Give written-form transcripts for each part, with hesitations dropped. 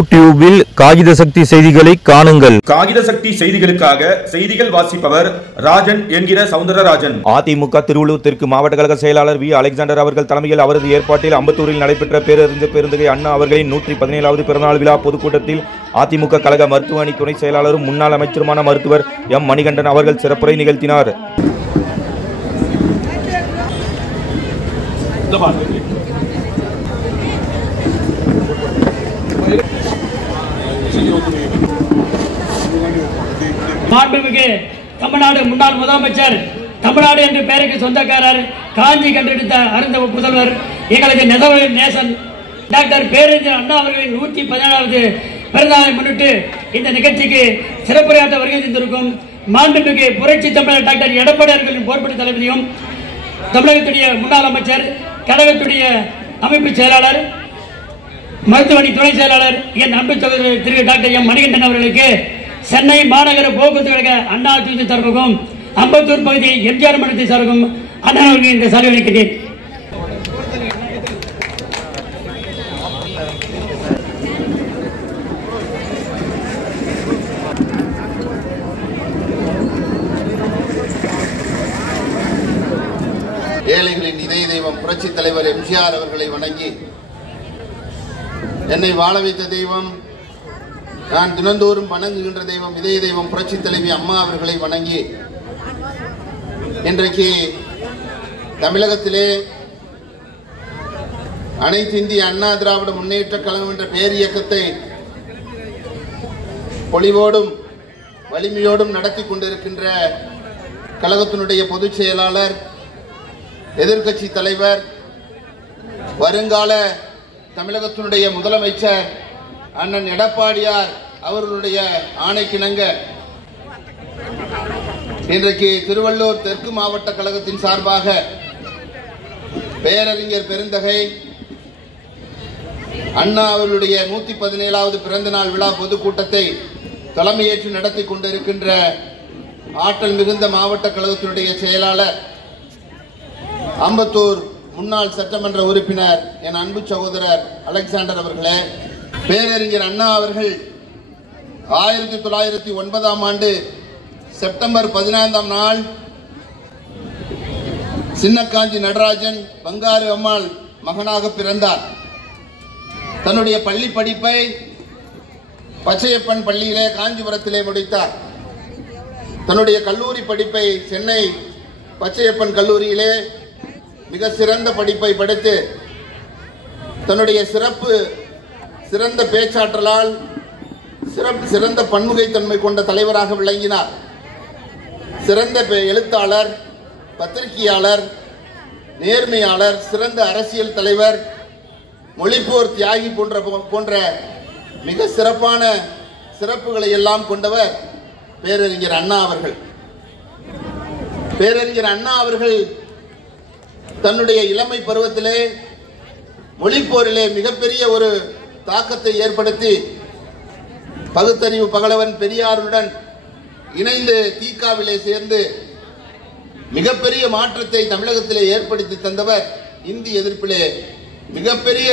யூடியூபில் காகித சக்தி செய்திகளை காணுங்கள். காகித சக்தி செய்திகளுக்காக செய்திகள் வாசிப்பவர் ராஜன் என்கிற சவுந்தரராஜன். அதிமுக திருவள்ளூர் தெற்கு மாவட்ட கழக செயலாளர் வி. அலெக்சாண்டர் அவர்கள் தலைமையில் அவரது ஏற்பாட்டில் அம்பத்தூரில் நடைபெற்ற பேரறிஞர் பெருந்தகை அண்ணா அவர்களின் 117வது பிறந்தநாள் விழா பொதுக்கூட்டத்தில் அதிமுக கழக மருத்துவ அணி துணை செயலாளரும் முன்னாள் அமைச்சருமான மருத்துவர் எம். மணிகண்டன் அவர்கள் சிறப்புரை நிகழ்த்தினார். மாண்புமிகு தமிழ்நாடு முன்னாள் முதலமைச்சர், தமிழ்நாடு என்ற பெயருக்கு சொந்தக்காரர், காஞ்சி கண்டெடுத்த அருந்த முதல்வர், எங்களது நெசவு நேசன் டாக்டர் பேரறிஞர் அண்ணா அவர்களின் 117வது பிறந்தநாளை முன்னிட்டு இந்த நிகழ்ச்சிக்கு சிறப்புரையாற்ற வருகை தந்திருக்கும் மாண்புமிகு புரட்சி தமிழர் டாக்டர் எடப்பாடி அவர்களின் போர்படி தளபதியும், தமிழகத்துடைய முன்னாள் அமைச்சர், கழகத்துடைய அமைப்பு செயலாளர், மருத்துவமனை துணை செயலாளர் என் அன்பு சகோதரர் திரு டாக்டர் எம். மணிகண்டன் அவர்களுக்கு சென்னை மாநகர போக்குவரத்து கழக அண்ணா அதிமுக சார்பும், அம்பத்தூர் பகுதி எம்ஜிஆர் மன்றத்தை சார்பும் அண்ணா அவர்கள் இந்த சாலை அளிக்கிறேன். ஏழைகளின் இதய தெய்வம் புரட்சி தலைவர் எம்ஜிஆர் அவர்களை வணங்கி, என்னை வாழ வைத்த தெய்வம், நான் தினந்தோறும் வணங்குகின்ற தெய்வம், இதய தெய்வம் புரட்சி தலைவி அம்மா அவர்களை வணங்கி, இன்றைக்கு தமிழகத்திலே அனைத்து இந்திய அண்ணா திராவிட முன்னேற்ற கழகம் என்ற பேர் இயக்கத்தை பொலிவோடும் வலிமையோடும் நடத்தி கொண்டிருக்கின்ற கழகத்தினுடைய பொதுச் செயலாளர், எதிர்கட்சி தலைவர், வருங்கால தமிழகத்தினுடைய முதலமைச்சர் அண்ணன் எடப்பாடியார் அவர்களுடைய ஆணைக்கிணங்க இன்றைக்கு திருவள்ளூர் தெற்கு மாவட்ட கழகத்தின் சார்பாக பேரறிஞர் பெருந்தகை அண்ணா அவர்களுடைய 117வது பிறந்த நாள் விழா பொதுக்கூட்டத்தை தலைமையேற்று நடத்தி கொண்டிருக்கின்ற ஆற்றல் மிகுந்த மாவட்ட கழகத்தினுடைய செயலாளர், அம்பத்தூர் முன்னாள் சட்டமன்ற உறுப்பினர் என் அன்பு சகோதரர் அலெக்சாண்டர் அவர்களே, பேரறிஞர் அண்ணா அவர்கள் 1909ஆம் ஆண்டு செப்டம்பர் 15ஆம் நாள் சின்னக்காஞ்சி நடராஜன் பங்காரு அம்மாள் மகனாக பிறந்தார். தன்னுடைய பள்ளி படிப்பை பச்சையப்பன் பள்ளியிலே காஞ்சிபுரத்திலே முடித்தார். தன்னுடைய கல்லூரி படிப்பை சென்னை பச்சையப்பன் கல்லூரியிலே மிக சிறந்த படிப்பை படித்து தன்னுடைய சிறந்த பேச்சாற்றலால் சிறந்த பன்முகைத்தன்மை கொண்ட தலைவராக விளங்கினார். சிறந்த எழுத்தாளர், பத்திரிகையாளர், நேர்மையாளர், சிறந்த அரசியல் தலைவர், மொழிப்போர் தியாகி போன்ற மிக சிறப்பான சிறப்புகளை எல்லாம் கொண்டவர் பேரறிஞர் அண்ணா அவர்கள். பேரறிஞர் அண்ணா அவர்கள் தன்னுடைய இளமை பருவத்திலே மொழிப்போரிலே மிகப்பெரிய ஒரு தாக்கத்தை ஏற்படுத்தி பகுத்தறிவு பகலவன் பெரியாருடன் இணைந்து தீகாவிலே சேர்ந்து மிகப்பெரிய மாற்றத்தை தமிழகத்திலே ஏற்படுத்தி தந்தவர். இந்தி எதிர்ப்பிலே மிகப்பெரிய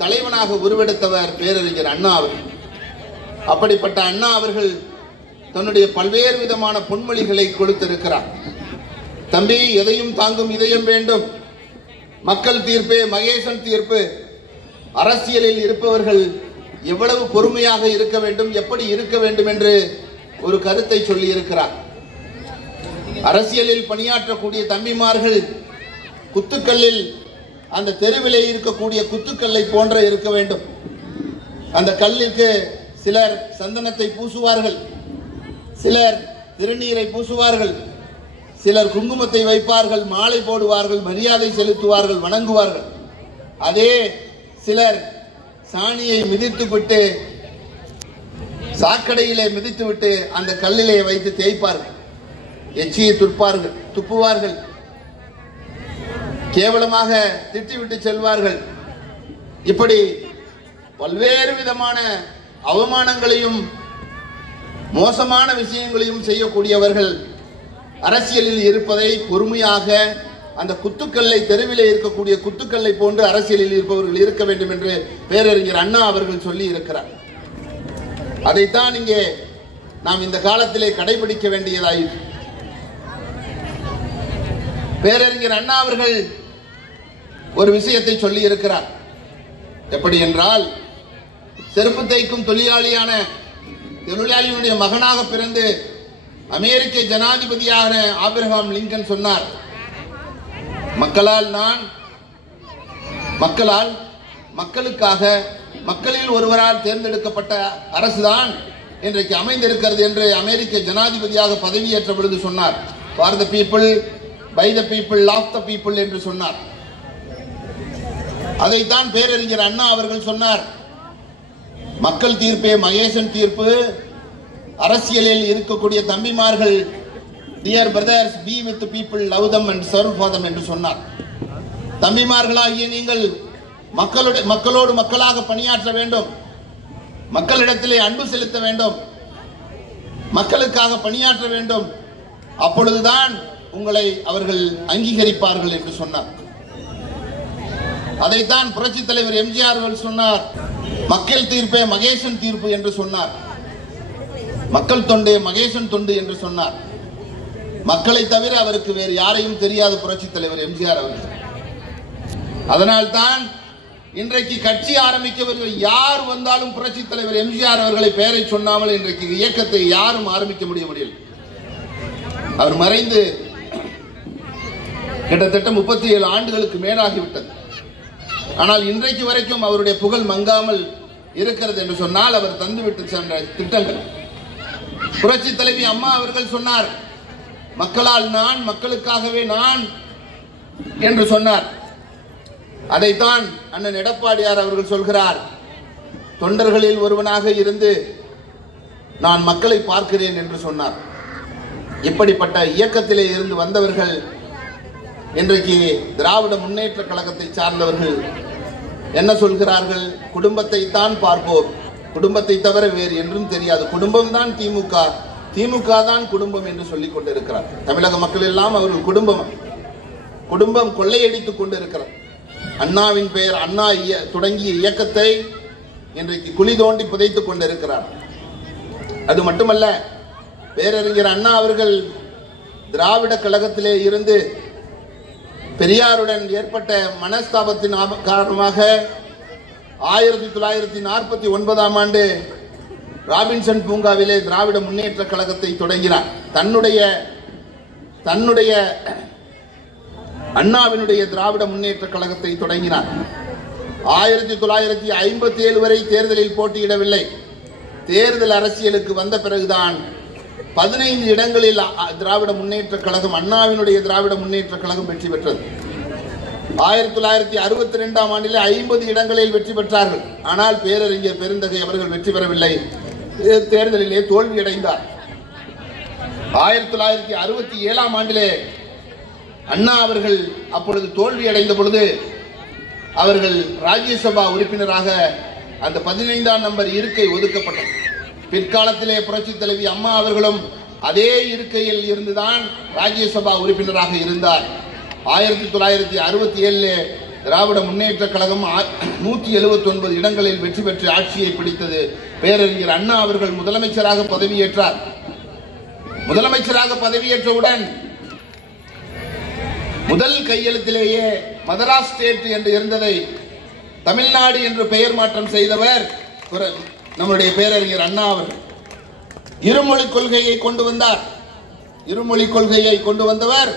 தலைவனாக உருவெடுத்தவர் பேரறிஞர் அண்ணா அவர்கள். அப்படிப்பட்ட அண்ணா அவர்கள் தன்னுடைய பல்வேறு விதமான பொன்மொழிகளை கொடுத்திருக்கிறார். தம்பி, எதையும் தாங்கும் இதயம் வேண்டும், மக்கள் தீர்ப்பே மகேசன் தீர்ப்பு, அரசியலில் இருப்பவர்கள் எவ்வளவு பொறுமையாக இருக்க வேண்டும், எப்படி இருக்க வேண்டும் என்று ஒரு கருத்தை சொல்லி இருக்கிறார். அரசியலில் பணியாற்றக்கூடிய தம்பிமார்கள் குத்துக்கல்லில் அந்த தெருவிலே இருக்கக்கூடிய குத்துக்கல்லை போன்ற இருக்க வேண்டும். அந்த கல்லுக்கு சிலர் சந்தனத்தை பூசுவார்கள், சிலர் திருநீரை பூசுவார்கள், சிலர் குங்குமத்தை வைப்பார்கள், மாலை போடுவார்கள், மரியாதை செலுத்துவார்கள், வணங்குவார்கள். அதே சிலர் சாணியை மிதித்துவிட்டு, சாக்கடையிலே மிதித்துவிட்டு அந்த கல்லிலே வைத்து தேய்ப்பார்கள், எச்சியை துப்புவார்கள், கேவலமாக திட்டிவிட்டு செல்வார்கள். இப்படி பல்வேறு விதமான அவமானங்களையும் மோசமான விஷயங்களையும் செய்யக்கூடியவர்கள் அரசியலில் இருப்பதை பொறுமையாக அந்த குத்துக்கல்லை தெருவிலே இருக்கக்கூடிய குத்துக்கல்லை போன்று அரசியலில் இருப்பவர்கள் இருக்க வேண்டும் என்று பேரறிஞர் அண்ணா அவர்கள் சொல்லி இருக்கிறார். அதைத்தான் இங்கே நாம் இந்த காலத்திலே கடைபிடிக்க வேண்டியதாயிற்று. பேரறிஞர் அண்ணா அவர்கள் ஒரு விஷயத்தை சொல்லி இருக்கிறார். எப்படி என்றால், செருப்பு தைக்கும் தொழிலாளியினுடைய மகனாக பிறந்து அமெரிக்க ஜனாதிபதியான ஆபிரகாம் லிங்கன் சொன்னார், மக்களுக்காக மக்களில் ஒருவரால் தேர்ந்தெடுக்கப்பட்ட அரசுதான் இன்றைக்கு அமைந்திருக்கிறது என்று அமெரிக்க ஜனாதிபதியாக பதவியேற்ற பொழுது சொன்னார். For the people, by the people, of the people என்று சொன்னார். அதைத்தான் பேரறிஞர் அண்ணா அவர்கள் சொன்னார். மக்கள் தீர்ப்பே மகேசன் தீர்ப்பு. அரசியலில் இருக்கக்கூடிய தம்பிமார்கள், dear brothers, be with people, love them and serve for them என்று சொன்னார். தம்பிமார்களாகிய நீங்கள் மக்களோடு மக்களாக பணியாற்ற வேண்டும், மக்களிடத்திலே அன்பு செலுத்த வேண்டும், மக்களுக்காக பணியாற்ற வேண்டும். அப்பொழுதுதான் உங்களை அவர்கள் அங்கீகரிப்பார்கள் என்று சொன்னார். அதைத்தான் புரட்சி தலைவர் எம்ஜிஆர் அவர்கள் சொன்னார். மக்கள் தீர்ப்பே மகேசன் தீர்ப்பு என்று சொன்னார். மக்கள் தொண்டே மகேசன் தொண்டு என்று சொன்னார். மக்களை தவிர அவருக்கு வேறு யாரையும் தெரியாது புரட்சி தலைவர் எம்ஜிஆர் அவர்கள். அதனால்தான் இன்றைக்கு கட்சி ஆரம்பிக்கவர்கள் யார் வந்தாலும் புரட்சி தலைவர் எம்ஜிஆர் அவர்களை பெயரை சொன்னாமல் இன்றைக்கு இயக்கத்தை யாரும் ஆரம்பிக்க முடியவில்லை. அவர் மறைந்து கிட்டத்தட்ட 37 ஆண்டுகளுக்கு மேலாகிவிட்டது. ஆனால் இன்றைக்கு வரைக்கும் அவருடைய புகழ் மங்காமல் இருக்கிறது என்று சொன்னால் அவர் தந்துவிட்டு சென்ற திட்டங்கள். புரட்சி தலைவி அம்மா அவர்கள் சொன்னார், மக்களால் நான், மக்களுக்காகவே நான் என்று சொன்னார். அதைத்தான் அண்ணன் எடப்பாடியார் அவர்கள் சொல்கிறார், தொண்டர்களில் ஒருவனாக இருந்து நான் மக்களை பார்க்கிறேன் என்று சொன்னார். இப்படிப்பட்ட இயக்கத்திலே இருந்து வந்தவர்கள் இன்றைக்கு திராவிட முன்னேற்ற கழகத்தை சார்ந்தவர்கள் என்ன சொல்கிறார்கள்? குடும்பத்தை தான் பார்ப்போம், குடும்பத்தை தவிர வேறு என்றும் தெரியாது, குடும்பம் தான் திமுக, திமுக தான் குடும்பம் என்று சொல்லிக் கொண்டிருக்கிறார். தமிழக மக்கள் எல்லாம் அவர்கள் குடும்பம் கொள்ளையடித்துக் கொண்டிருக்கிறார். அண்ணாவின் பெயர், அண்ணா தொடங்கிய இயக்கத்தை இன்றைக்கு குழி தோண்டி புதைத்துக் கொண்டிருக்கிறார். அது மட்டுமல்ல, பேரறிஞர் அண்ணா அவர்கள் திராவிட கழகத்திலே இருந்து பெரியாருடன் ஏற்பட்ட மனஸ்தாபத்தின் காரணமாக 1949ஆம் ஆண்டு ராபின்சன் பூங்காவிலே திராவிட முன்னேற்ற கழகத்தை தொடங்கினார். தன்னுடைய அண்ணாவினுடைய திராவிட முன்னேற்ற கழகத்தை தொடங்கினார். 1957 வரை தேர்தலில் போட்டியிடவில்லை. தேர்தல் அரசியலுக்கு வந்த பிறகுதான் 15 இடங்களில் திராவிட முன்னேற்ற கழகம், அண்ணாவினுடைய திராவிட முன்னேற்ற கழகம் வெற்றி பெற்றது. 1962ஆம் ஆண்டிலே 50 இடங்களில் வெற்றி பெற்றார்கள். ஆனால் பேரறிஞர் பெருந்தகை அவர்கள் வெற்றி பெறவில்லை, தேர்தலிலே தோல்வியடைந்தார். 1967ஆம் ஆண்டிலே அண்ணா அவர்கள் அப்பொழுது தோல்வியடைந்த பொழுது அவர்கள் ராஜ்யசபா உறுப்பினராக அந்த 15ஆம் நம்பர் இருக்கை ஒதுக்கப்பட்டது. பிற்காலத்திலே புரட்சி தலைவி அம்மா அவர்களும் அதே இருக்கையில் இருந்துதான் ராஜ்யசபா உறுப்பினராக இருந்தார். 1967 திராவிட முன்னேற்ற கழகம் 179 இடங்களில் வெற்றி பெற்று ஆட்சியை பிடித்தது. பேரறிஞர் அண்ணா அவர்கள் முதலமைச்சராக பதவியேற்றார். முதலமைச்சராக பதவியேற்றவுடன் முதல் கையெழுத்திலேயே மதராஸ் ஸ்டேட் என்று இருந்ததை தமிழ்நாடு என்று பெயர் மாற்றம் செய்தவர் நம்முடைய பேரறிஞர் அண்ணா அவர்கள். இருமொழி கொள்கையை கொண்டு வந்தார். இருமொழி கொள்கையை கொண்டு வந்தவர்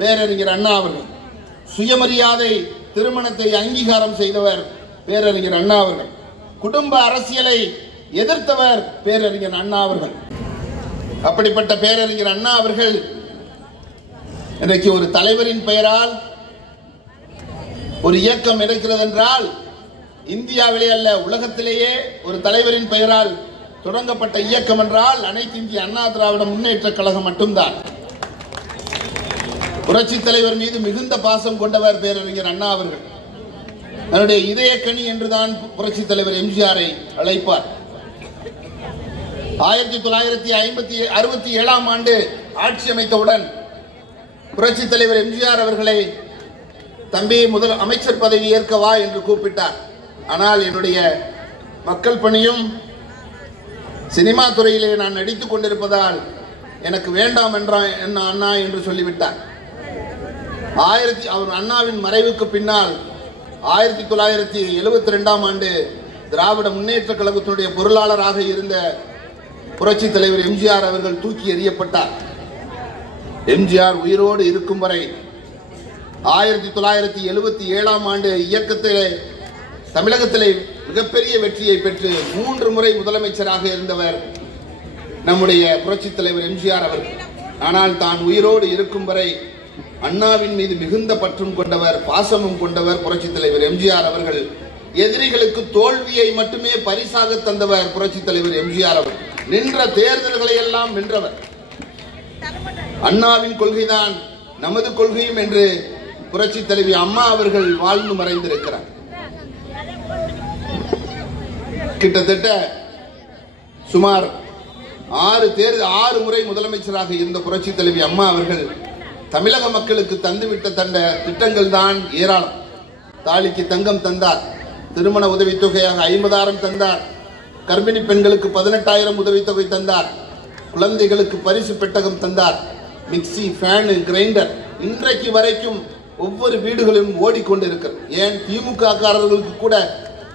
பேரறிஞர் அண்ணா அவர்கள். சுயமரியாதை திருமணத்தை அங்கீகாரம் செய்தவர் பேரறிஞர் அண்ணா அவர்கள். குடும்ப அரசியலை எதிர்த்தவர் பேரறிஞர் அண்ணா அவர்கள். அப்படிப்பட்ட பேரறிஞர் அண்ணா அவர்கள் இன்றைக்கு ஒரு தலைவரின் பெயரால் ஒரு இயக்கம் இருக்கிறது என்றால் இந்தியாவிலே அல்ல, உலகத்திலேயே ஒரு தலைவரின் பெயரால் தொடங்கப்பட்ட இயக்கம் என்றால் அனைத்து இந்திய அண்ணா திராவிட முன்னேற்ற கழகம் மட்டும்தான். புரட்சி தலைவர் மீது மிகுந்த பாசம் கொண்டவர் பேரறிஞர் அண்ணா அவர்கள். தன்னுடைய இதயக்கனி என்றுதான் புரட்சி தலைவர் எம்ஜிஆரை அழைப்பார். 1967ஆம் ஆண்டு ஆட்சி அமைத்தவுடன் புரட்சி தலைவர் எம்ஜிஆர் அவர்களை தம்பி முதல் அமைச்சர் பதவி ஏற்கவா என்று கூப்பிட்டார். ஆனால் என்னுடைய மக்கள் பணியும் சினிமா துறையிலே நான் நடித்துக் கொண்டிருப்பதால் எனக்கு வேண்டாம் என்றான் அண்ணா என்று சொல்லிவிட்டார். அவர் அண்ணாவின் மறைவுக்கு பின்னால் 1972ஆம் ஆண்டு திராவிட முன்னேற்ற கழகத்தினுடைய பொருளாளராக இருந்த புரட்சி தலைவர் எம்ஜிஆர் அவர்கள் தூக்கி எறியப்பட்டார். எம்ஜிஆர் உயிரோடு இருக்கும் வரை 1977ஆம் ஆண்டு இயக்கத்திலே தமிழகத்திலே மிகப்பெரிய வெற்றியை பெற்று 3 முறை முதலமைச்சராக இருந்தவர் நம்முடைய புரட்சி தலைவர் எம்ஜிஆர் அவர்கள். ஆனால் தான் உயிரோடு இருக்கும் வரை அண்ணாவின் மீது மிகுந்த பற்றும் கொண்டவர், பாசமும் கொண்டவர் புரட்சி தலைவர் எம்ஜிஆர் அவர்கள். எதிரிகளுக்கு தோல்வியை மட்டுமே பரிசாக தந்தவர் புரட்சி தலைவர் எம்ஜிஆர் அவர்கள். நின்ற தேர்தல்களை எல்லாம் வென்றவர். அண்ணாவின் கொள்கைதான் நமது கொள்கையும் என்று புரட்சி தலைவி அம்மா அவர்கள் வாழ்ந்து மறைந்திருக்கிறார். கிட்டத்தட்ட சுமார் 6 முறை முதலமைச்சராக இருந்த புரட்சி தலைவி அம்மா அவர்கள் தமிழக மக்களுக்கு தந்துவிட்ட திட்டங்கள் தான் ஏராளம். தாலிக்கு தங்கம் தந்தார், திருமண உதவித்தொகையாக 50,000 தந்தார், கர்ப்பிணி பெண்களுக்கு 18,000 உதவித்தொகை தந்தார், குழந்தைகளுக்கு பரிசு பெட்டகம் தந்தார், மிக்சி, ஃபேன், கிரைண்டர் இன்றைக்கு வரைக்கும் ஒவ்வொரு வீடுகளிலும் ஓடிக்கொண்டிருக்கிறது. ஏன் திமுக காரர்களுக்கு கூட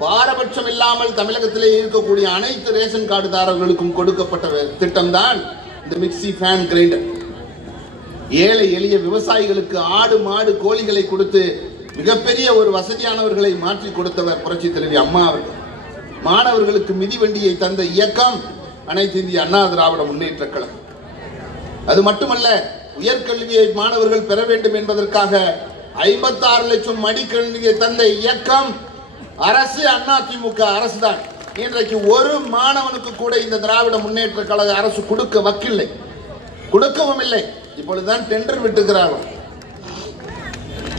பாரபட்சம் இல்லாமல் தமிழகத்திலே இருக்கக்கூடிய அனைத்து ரேஷன் கார்டுதாரர்களுக்கும் கொடுக்கப்பட்ட திட்டம் தான் இந்த மிக்சி, ஃபேன், கிரைண்டர். ஏழை எளிய விவசாயிகளுக்கு ஆடு மாடு கோழிகளை கொடுத்து மிகப்பெரிய ஒரு வசதியானவர்களை மாற்றி கொடுத்தவர் புரட்சி தலைவி அம்மா அவர்கள். மாணவர்களுக்கு மிதிவண்டியை தந்த இயக்கம் அனைத்து இந்திய அண்ணா திராவிட முன்னேற்ற கழகம். அது மட்டுமல்ல, உயர்கல்வியை மாணவர்கள் பெற வேண்டும் என்பதற்காக 56 லட்சம் மடிக்கணினியை தந்த இயக்கம் அரசு அதிமுக அரசு தான். இன்றைக்கு ஒரு மாணவனுக்கு கூட இந்த திராவிட முன்னேற்ற கழக அரசு கொடுக்க வக்கில்லை, கொடுக்கவும் இல்லை. இப்பொழுதுதான் டெண்டர் விட்டுகிறார்கள்.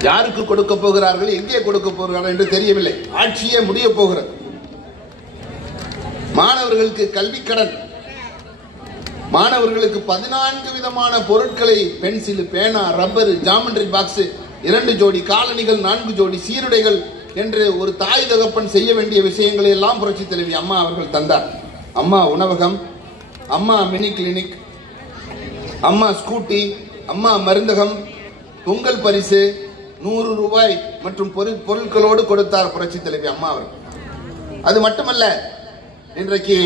யாருக்கு கொடுக்க போகிறார்கள், எங்கே கொடுக்க போகிறார்கள் என்று தெரியவில்லை. ஆட்சியே முடிய போகிறது. மாணவர்களுக்கு கல்வி கடன், மாணவர்களுக்கு 14 விதமான பொருட்களை, பென்சில், பேனா, ரப்பர், ஜாமெண்ட்ரி பாக்ஸ், 2 ஜோடி காலணிகள், 4 ஜோடி சீருடைகள் என்று ஒரு தாய் தகப்பன் செய்ய வேண்டிய விஷயங்களை எல்லாம் புரட்சி தலைவி அம்மா அவர்கள் தந்தார். அம்மா உணவகம், அம்மா மினி கிளினிக், அம்மா ஸ்கூட்டி, அம்மா மருந்தகம், பொங்கல் பரிசு 100 ரூபாய் மற்றும் பொருட்களோடு கொடுத்தார் புரட்சி தலைவி அம்மா அவர்கள். அது மட்டுமல்ல, இன்றைக்கு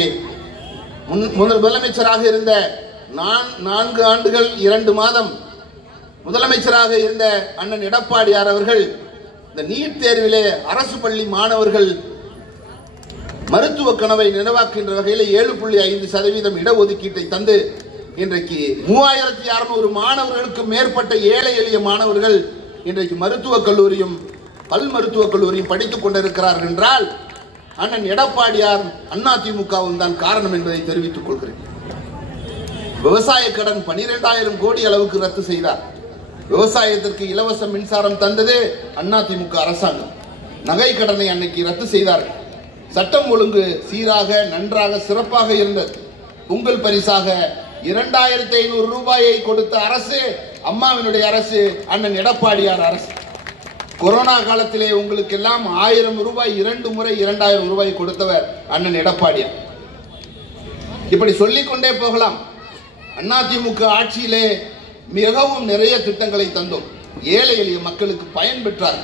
முதலமைச்சராக இருந்த 4 ஆண்டுகள் 2 மாதம் முதலமைச்சராக இருந்த அண்ணன் எடப்பாடியார் அவர்கள் இந்த நீட் தேர்விலே அரசு பள்ளி மாணவர்கள் மருத்துவ கனவை நினைவாக்குகின்ற வகையில் 7.5% இடஒதுக்கீட்டை தந்து இன்றைக்கு 3600 மாணவர்களுக்கு மேற்பட்ட ஏழை எளிய மாணவர்கள் இன்றைக்கு மருத்துவக் கல்லூரியும் பல் மருத்துவக் கல்லூரியும் படித்துக் கொண்டிருக்கிறார்கள் என்றால் அண்ணன் எடப்பாடியார் அதிமுகவும் தான் காரணம் என்பதை தெரிவித்துக் கொள்கிறேன். விவசாய கடன் 12,000 கோடி அளவுக்கு ரத்து செய்தார். விவசாயத்திற்கு இலவச மின்சாரம் தந்தது அதிமுக அரசாங்கம். நகை கடனை அன்னைக்கு ரத்து செய்தார்கள். சட்டம் ஒழுங்கு சீராக நன்றாக சிறப்பாக இருந்தது. பொங்கல் பரிசாக 2,500 ரூபாயை கொடுத்த அரசு அம்மாவினுடைய அரசு, அண்ணன் எடப்பாடியார் அரசு. கொரோனா காலத்திலே உங்களுக்கு எல்லாம் 1000 ரூபாய் 2 முறை 2,000 ரூபாய் கொடுத்தவர் அண்ணன் எடப்பாடியார். இப்படி சொல்லிக்கொண்டே போகலாம். அதிமுக ஆட்சியிலே மிகவும் நிறைய திட்டங்களை தந்தோம். ஏழை எளிய மக்களுக்கு பயன் பெற்றார்.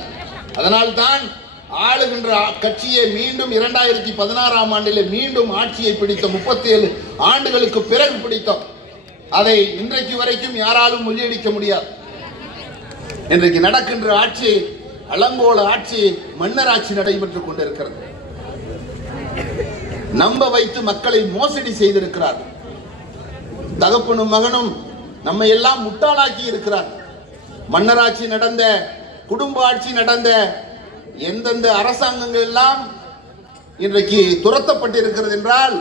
அதனால்தான் ஆளுகின்ற கட்சியை மீண்டும் 2016ஆம் ஆண்டிலே மீண்டும் ஆட்சியை பிடித்த 37 ஆண்டுகளுக்கு பிறகு பிடித்தோம். அதை இன்றைக்கு வரைக்கும் யாராலும் முறியடிக்க முடியாது. இன்றைக்கு நடக்கின்ற ஆட்சி அலங்கோல ஆட்சி, மன்னர் ஆட்சி நடைபெற்றுக் கொண்டிருக்கிறது. நம்ப வைத்து மக்களை மோசடி செய்திருக்கிறார். தகப்பனும் மகனும் நம்மை எல்லாம் முட்டாளாக்கி இருக்கிறார். மன்னராட்சி நடந்த, குடும்ப ஆட்சி நடந்த எந்தெந்த அரசாங்கங்கள் எல்லாம் இன்றைக்கு துரத்தப்பட்டிருக்கிறது என்றால்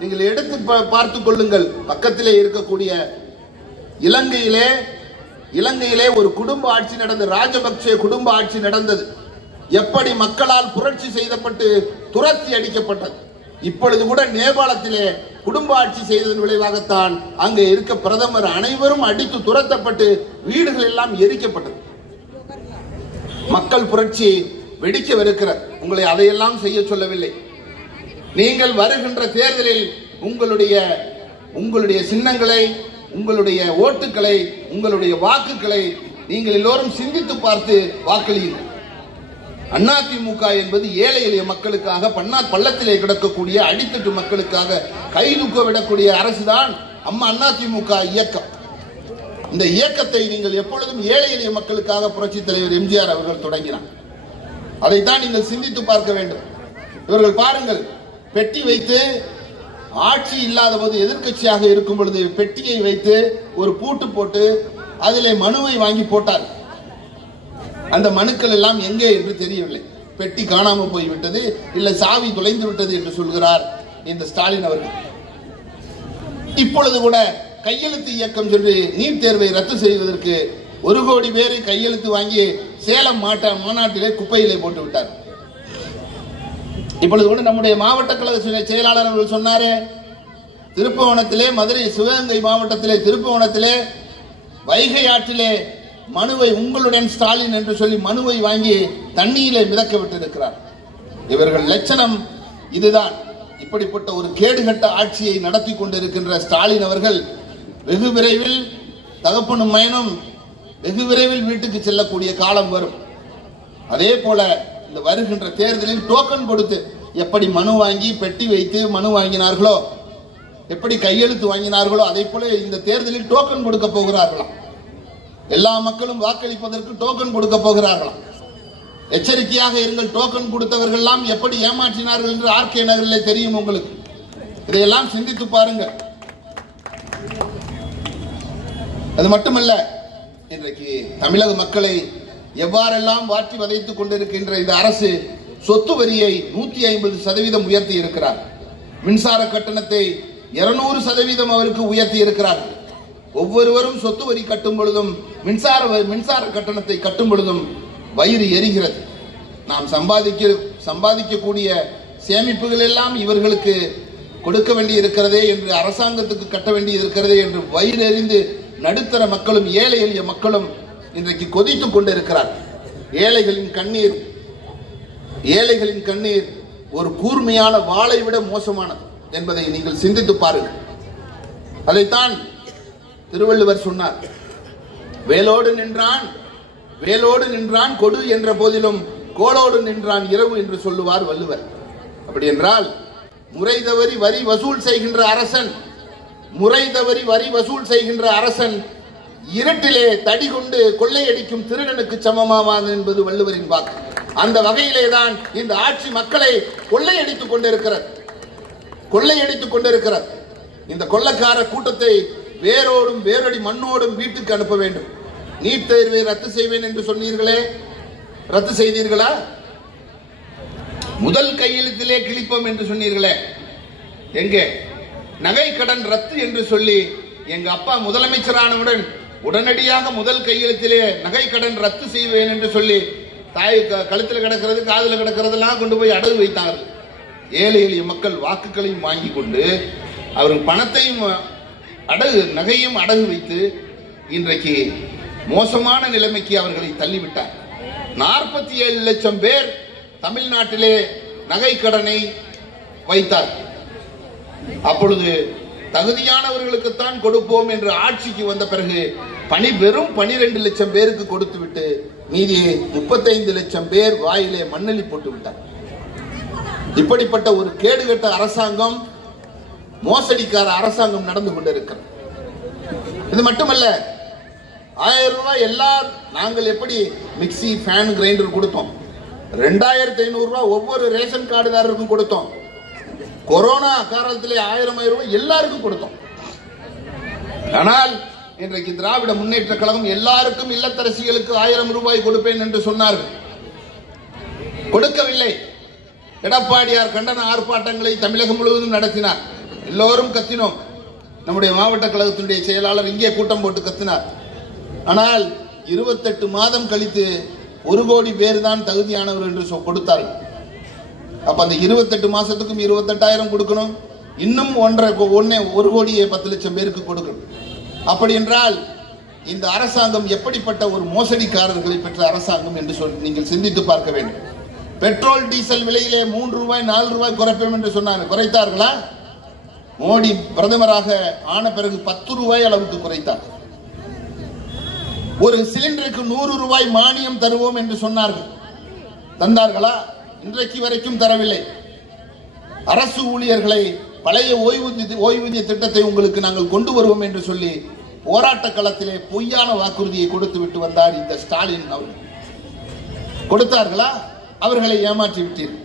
நீங்கள் எடுத்து பார்த்துக் கொள்ளுங்கள். பக்கத்திலே இருக்கக்கூடிய இலங்கையிலே ஒரு குடும்ப ஆட்சி நடந்தது. ராஜபக்சே குடும்ப ஆட்சி நடந்தது. எப்படி மக்களால் புரட்சி செய்யப்பட்டு துரத்தி அடிக்கப்பட்டது. இப்பொழுது கூட நேபாளத்திலே குடும்ப ஆட்சி செய்ததன் விளைவாகத்தான் அங்கே இருக்க பிரதமர் அனைவரும் அடித்து துரத்தப்பட்டு வீடுகள் எல்லாம் எரிக்கப்பட்டது. மக்கள் புரட்சி வெடிக்கவிருக்கிறது. உங்களை அதையெல்லாம் செய்ய சொல்லவில்லை. நீங்கள் வருகின்ற தேர்தலில் உங்களுடைய சின்னங்களை, உங்களுடைய ஓட்டுக்களை, உங்களுடைய வாக்குகளை நீங்கள் எல்லோரும் சிந்தித்து பார்த்து வாக்களியுங்கள். அதிமுக என்பது ஏழை எளிய மக்களுக்காக, பள்ளத்திலே கிடக்கக்கூடிய அடித்தட்டு மக்களுக்காக கைதூக்க விடக்கூடிய அரசுதான் அதிமுக இயக்கம். இந்த இயக்கத்தை நீங்கள் எப்பொழுதும் ஏழை எளிய மக்களுக்காக புரட்சித் தலைவர் எம்ஜிஆர் அவர்கள் தொடங்கினார். அதைத்தான் நீங்கள் சிந்தித்து பார்க்க வேண்டும். இவர்கள் பாருங்கள், பெட்டி வைத்து ஆட்சி இல்லாத போது, எதிர்க்கட்சியாக இருக்கும் பொழுது பெட்டியை வைத்து ஒரு பூட்டு போட்டு அதிலே மனுவை வாங்கி போட்டார். அந்த மனுக்கள் எல்லாம் எங்கே என்று தெரியவில்லை. பெட்டி காணாமல் போய்விட்டது, இல்லை சாவி தொலைந்து விட்டது என்று சொல்கிறார் இந்த ஸ்டாலின் அவர்கள். இப்பொழுது கூட கையெழுத்து இயக்கம் சொல்லி நீட் தேர்வை ரத்து செய்வதற்கு 1 கோடி பேரை கையெழுத்து வாங்கி சேலம் மாநாட்டிலே குப்பையிலே போட்டு விட்டார். இப்பொழுது கூட நம்முடைய மாவட்ட கழக செயலாளர் அவர்கள் சொன்னாரே, திருப்புவனத்திலே, மதுரை சிவகங்கை மாவட்டத்திலே திருப்புவனத்திலே வைகை ஆற்றிலே மனுவை உங்களுடன் ஸ்டாலின் என்று சொல்லி மனுவை வாங்கி தண்ணீரிலே மிதக்க விட்டிருக்கிறார். இவர்கள் லட்சணம் இதுதான். இப்படிப்பட்ட ஒரு கேடுகட்ட ஆட்சியை நடத்தி கொண்டிருக்கின்ற ஸ்டாலின் அவர்கள் வெகு விரைவில், தகப்பனும் மகனும் வெகு விரைவில் வீட்டுக்கு செல்லக்கூடிய காலம் வரும். அதே போல இந்த வருகின்ற தேர்தலில் டோக்கன் கொடுத்து எப்படி மனு வாங்கி பெட்டி வைத்து மனு வாங்கினார்களோ, எப்படி கையெழுத்து வாங்கினார்களோ, அதே போல இந்த தேர்தலில் டோக்கன் கொடுக்க போகிறார்களாம். எல்லா மக்களும் வாக்களிப்பதற்கு டோக்கன் கொடுக்க போகிறார்களாம். எச்சரிக்கையாக இருங்கள். டோக்கன் கொடுத்தவர்கள் எல்லாம் எப்படி ஏமாற்றினார்கள் என்று ஆர்கே நகரிலே தெரியும் உங்களுக்கு. இதையெல்லாம் சிந்தித்து பாருங்கள். அது மட்டுமல்ல, இன்றைக்கு தமிழக மக்களை எவ்வாறெல்லாம் வாட்டி வதைத்துக் கொண்டிருக்கின்ற இந்த அரசு சொத்து வரியை 150% உயர்த்தி இருக்கிறார். மின்சார கட்டணத்தை 200% அவருக்கு உயர்த்தி இருக்கிறார். ஒவ்வொருவரும் சொத்து வரி கட்டும் பொழுதும் மின்சார கட்டணத்தை கட்டும் பொழுதும் வயிறு எரிகிறது. நாம் சம்பாதிக்கக்கூடிய சேமிப்புகள் எல்லாம் இவர்களுக்கு கொடுக்க வேண்டி இருக்கிறதே என்று, அரசாங்கத்துக்கு கட்ட வேண்டி இருக்கிறதே என்று வயிறு எறிந்து நடுத்தர மக்களும் ஏழை எளிய மக்களும் இன்றைக்கு கொதித்துக் கொண்டிருக்கிறார். ஏழைகளின் கண்ணீர் ஒரு கூர்மையான வாளை விட மோசமானது என்பதை நீங்கள் சிந்தித்து பாருங்கள். அதைத்தான் திருவள்ளுவர் சொன்னார். வேலோடு நின்றான் கொடு என்ற போதிலும் கோலோடு நின்றான் இரவு என்று சொல்லுவார் வள்ளுவர். அப்படி என்றால் முறை தவறி வரி வசூல் செய்கின்ற அரசன் இருட்டிலே தடி கொண்டு கொள்ளையடிக்கும் திருடனுக்கு சமமாவான் என்பது வள்ளுவரின் வாக்கு. அந்த வகையிலே தான் இந்த ஆட்சி மக்களை கொள்ளையடித்துக் கொண்டிருக்கிறது. இந்த கொள்ளைக்கார கூட்டத்தை வேரடி மண்ணோடும் வீட்டுக்கு அனுப்ப வேண்டும். நீட் தேர்வை ரத்து செய்வேன் என்று சொன்னீர்களே, ரத்து செய்தீர்களா? முதல் கையெழுத்திலே கிழிப்போம் என்று சொன்னீர்களே, எங்கே? நகை கடன் ரத்து என்று சொல்லி எங்க அப்பா முதலமைச்சரானவுடன் உடனடியாக முதல் கையெழுத்திலே நகை கடன் ரத்து செய்வேன் என்று சொல்லி தாய் கழுத்தில் கிடக்கிறது, காதில் கிடக்கிறதெல்லாம் கொண்டு போய் அடகு வைத்தார்கள். ஏழை எளிய மக்கள் வாக்குகளையும் வாங்கி கொண்டு அவர்கள் பணத்தையும் நகையும் அடகு வைத்து இன்றைக்கு மோசமான நிலைமைக்கு அவர்களை தள்ளிவிட்டார். 47 லட்சம் பேர் தமிழ்நாட்டிலே நகை கடனை வைத்தார். அப்பொழுது தகுதியானவர்களுக்குத்தான் கொடுப்போம் என்று ஆட்சிக்கு வந்த பிறகு வெறும் 12 லட்சம் பேருக்கு கொடுத்து விட்டு மீதி 35 லட்சம் பேர் வாயிலே மண்ணெளி போட்டு விட்டார். இப்படிப்பட்ட ஒரு கேடுகட்ட அரசாங்கம், மோசடிக்கார அரசாங்கம் நடந்து கொண்டிருக்கிறது. இது மட்டுமல்ல, 1000 ரூபாய் நாங்கள் எப்படி மிக்சி, ஃபேன், கிரைண்டர் கொடுத்தோம். 2500 ரூபாய் ஒவ்வொரு ரேஷன் கார்டுதாரருக்கும் கொடுத்தோம். கொரோனா காலத்திலே 1000 ரூபாய் எல்லாருக்கும் கொடுத்தோம். ஆனால் இன்றைக்கு திராவிட முன்னேற்ற கழகம் எல்லாருக்கும் இல்லத்தரசிகளுக்கு 1000 ரூபாய் கொடுப்பேன் என்று சொன்னார்கள். கொடுக்கவில்லை. எடப்பாடியார் கண்டன ஆர்ப்பாட்டங்களை தமிழகம் முழுவதும் நடத்தினார். எல்லோரும் கத்தினோம். நம்முடைய மாவட்ட கழகத்தினுடைய செயலாளர் இங்கே கூட்டம் போட்டு கத்தினார். ஆனால் 28 மாதம் கழித்து 1 கோடி பேர் தான் தகுதியானவர் என்று கொடுத்தார்கள். அப்ப அந்த 28 மாசத்துக்கும் 28,000 கொடுக்கணும். இன்னும் 1 கோடியே 10 லட்சம் பேருக்கு கொடுக்கணும். அப்படி என்றால் இந்த அரசாங்கம் எப்படிப்பட்ட ஒரு மோசடிக்காரர்களை பெற்ற அரசாங்கம் என்று நீங்கள் சிந்தித்து பார்க்க வேண்டும். பெட்ரோல் டீசல் விலையிலே 3 ரூபாய் 4 ரூபாய் குறைப்போம் என்று சொன்னாங்க. குறைத்தார்களா? மோடி பிரதமராக ஆன பிறகு 10 ரூபாய் அளவுக்கு குறைத்தார். ஒரு சிலிண்டருக்கு 100 ரூபாய் மானியம் தருவோம் என்று சொன்னார்கள். தந்தார்களா? இன்றைக்கு வரைக்கும் தரவில்லை. அரசு ஊழியர்களை பழைய ஓய்வூதிய திட்டத்தை உங்களுக்கு நாங்கள் கொண்டு வருவோம் என்று சொல்லி போராட்ட களத்திலே பொய்யான வாக்குறுதியை கொடுத்து விட்டு வந்தார் இந்த ஸ்டாலின் அவர்கள். கொடுத்தார்களா? அவர்களை ஏமாற்றி விட்டீர்கள்.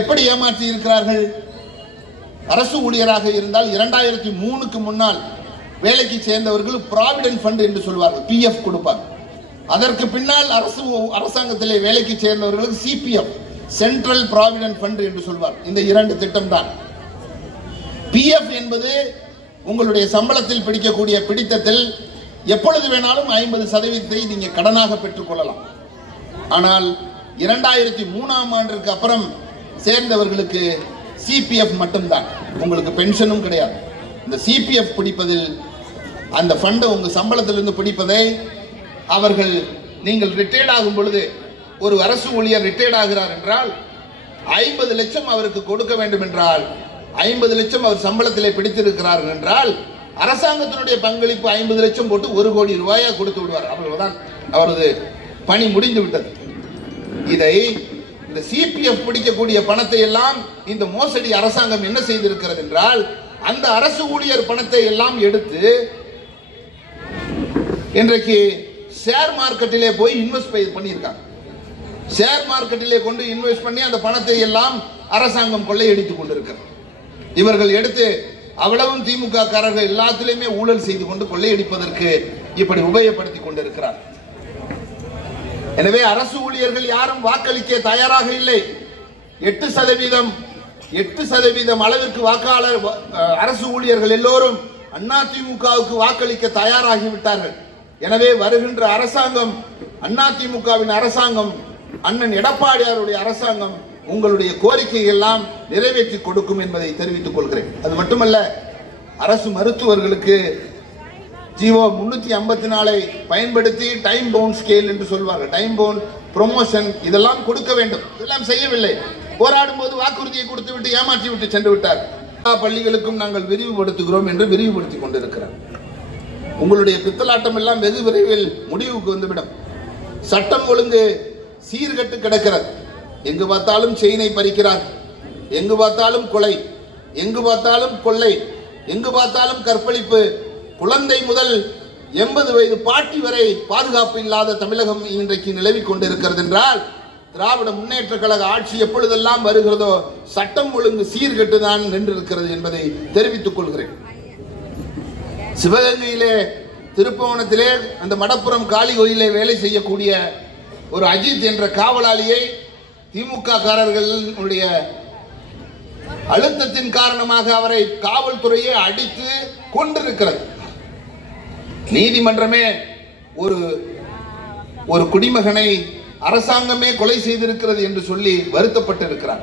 எப்படி ஏமாற்றி இருக்கிறார்கள்? அரசு ஊழியராக இருந்தால் 2003க்கு முன்னால் வேலைக்கு சேர்ந்தவர்கள் ப்ராவிடென்ட் ஃபண்ட் என்று சொல்வார்கள், PF கொடுப்பாங்க. அதற்கு பின்னால் அரசாங்கத்திலே வேலைக்கு சேர்ந்தவர்களுக்கு CPF, சென்ட்ரல் ப்ராவிடென்ட் ஃபண்ட் என்று சொல்வார். இந்த 2 திட்டம் தான். PF என்பது உங்களுடைய சம்பளத்தில் பிடிக்கக்கூடிய பிடித்தத்தில் எப்பொழுது வேணாலும் 50% நீங்க கடனாக பெற்றுக் கொள்ளலாம். ஆனால் 2003ஆம் ஆண்டிற்கு அப்புறம் சேர்ந்தவர்களுக்கு CPF மட்டும்தான், உங்களுக்கு பென்ஷனும் கிடையாது. இந்த CPF பிடிப்பதில் அந்த ஃபண்டை உங்க சம்பளத்திலிருந்து பிடிப்பதை அவர்கள் நீங்கள் ரிட்டையர்ட் ஆகும் பொழுது, ஒரு அரசு ஊழியர் ரிட்டையர்ட் ஆகிறார் என்றால் 50 லட்சம் அவருக்கு கொடுக்க வேண்டும் என்றால் 50 லட்சம் அவர் சம்பளத்திலே பிடித்திருக்கிறார்கள் என்றால் அரசாங்கத்தினுடைய பங்களிப்பு 50 லட்சம் போட்டு 1 கோடி ரூபாயா கொடுத்து விடுவார். அவ்வளவுதான், அவரது பணி முடிந்து விட்டது. இதை இந்த CPF பிடிக்கக்கூடிய பணத்தை எல்லாம் இந்த மோசடி அரசாங்கம் என்ன செய்திருக்கிறது என்றால், அந்த அரசு ஊழியர் பணத்தை எல்லாம் எடுத்து இன்றைக்கு ஷேர் மார்க்கெட்டிலே போய் இன்வெஸ்ட் பண்ணியிருக்காங்க. ஷேர் மார்க்கெட்டிலே கொண்டு இன்வெஸ்ட் பண்ணி அந்த பணத்தை எல்லாம் அரசாங்கம் கொள்ளையடித்துக் கொண்டிருக்கிறது. இவர்கள் எடுத்து அவ்வளவும் திமுக காரர்கள் எல்லாத்திலுமே ஊழல் செய்து கொண்டு கொள்ளையடிப்பதற்கு இப்படி உபயோகப்படுத்திக் கொண்டிருக்கிறார். எனவே அரசு ஊழியர்கள் யாரும் வாக்களிக்க தயாராக இல்லை. 8% அளவிற்கு வாக்காளர் அரசு ஊழியர்கள் எல்லோரும் அதிமுகவுக்கு வாக்களிக்க தயாராகிவிட்டார்கள். எனவே வருகின்ற அரசாங்கம், அதிமுகவின் அரசாங்கம், அண்ணன் எடப்பாடியாருடைய அரசாங்கம் உங்களுடைய கோரிக்கைகள் எல்லாம் நிறைவேற்றி கொடுக்கும் என்பதை தெரிவித்துக் கொள்கிறேன். அது மட்டுமல்ல, அரசு மருத்துவர்களுக்கு ஜிஓ 354 பயன்படுத்தி டைம் பவுண்ட் ஸ்கேல் என்று சொல்வார்கள், டைம் பவுண்ட் ப்ரொமோஷன், இதெல்லாம் கொடுக்க வேண்டும். இதெல்லாம் செய்யவில்லை. போராடும் போது வாக்குறுதியை கொடுத்து விட்டு ஏமாற்றி விட்டு சென்று விட்டார். பள்ளிகளுக்கும் நாங்கள் விரிவுபடுத்துகிறோம் என்று விரிவுபடுத்திக் கொண்டிருக்கிறார். உங்களுடைய பித்தலாட்டம் எல்லாம் வெகு விரைவில் முடிவுக்கு வந்துவிடும். சட்டம் ஒழுங்கு சீர்கட்டு கிடக்கிறது. எங்கு பார்த்தாலும் செயினை பறிக்கிறார், எங்கு பார்த்தாலும் கொலை, எங்கு பார்த்தாலும் கொள்ளை, எங்கு பார்த்தாலும் கற்பழிப்பு. குழந்தை முதல் 80 வயது பாட்டி வரை பாதுகாப்பு இல்லாத தமிழகம் இன்றைக்கு நிலவிக் கொண்டிருக்கிறது என்றால், திராவிட முன்னேற்ற கழக ஆட்சி எப்பொழுதெல்லாம் வருகிறதோ சட்டம் ஒழுங்கு சீர்கெட்டுதான் நின்றிருக்கிறது என்பதை தெரிவித்துக் கொள்கிறேன். சிவகங்கையிலே திருப்பவனத்திலே அந்த மடப்புறம் காளி கோயிலே வேலை செய்யக்கூடிய ஒரு அஜித் என்ற காவலாளியை திமுக காரர்களுடைய அழுத்தத்தின் காரணமாக அவரை காவல்துறையை அடித்து கொண்டிருக்கிறது. நீதிமன்றமே ஒரு குடிமகனை அரசாங்கமே கொலை செய்திருக்கிறது என்று சொல்லி வருத்தப்பட்டிருக்கிறார்.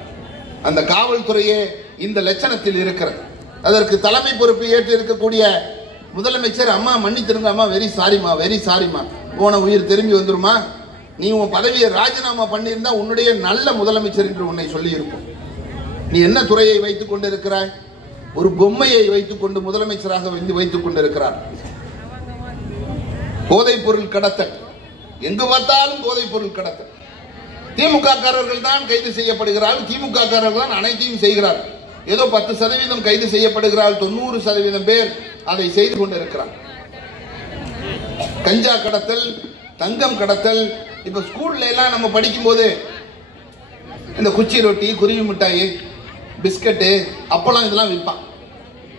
அந்த காவல்துறையே இந்த லட்சணத்தில் இருக்கிறது. அதற்கு தலைமை பொறுப்பு ஏற்று இருக்கக்கூடிய முதலமைச்சர், அம்மா மன்னித்திருங்க அம்மா, வெரி சாரிமா, வெரி சாரிமா, போன உயிர் திரும்பி வந்துருமா, நீ உன் பதவியை ராஜினாமா பண்ணியிருந்தா உன்னுடைய நல்ல முதலமைச்சர் என்று உன்னை சொல்லி இருப்போம். நீ என்ன துறையை வைத்துக் கொண்டிருக்கிறாய்? ஒரு பொம்மையை வைத்துக் கொண்டு முதலமைச்சராக வைத்துக் கொண்டிருக்கிறார். போதைப் பொருள் கடத்தல், எங்கு பார்த்தாலும் போதைப் பொருள் கடத்தல். திமுக காரர்கள் தான் கைது செய்யப்படுகிறார்கள், திமுக காரர்கள் தான் அனைத்தையும் செய்கிறார்கள். ஏதோ 10% கைது செய்யப்படுகிறார்கள், 90% பேர் அதை செய்து கொண்டிருக்கிறார். கஞ்சா கடத்தல், தங்கம் கடத்தல். இப்ப ஸ்கூல்ல எல்லாம் நம்ம படிக்கும் போது இந்த குச்சி ரொட்டி, குருவி மிட்டாய், பிஸ்கட்டு, அப்பளம் இதெல்லாம் விற்பான்.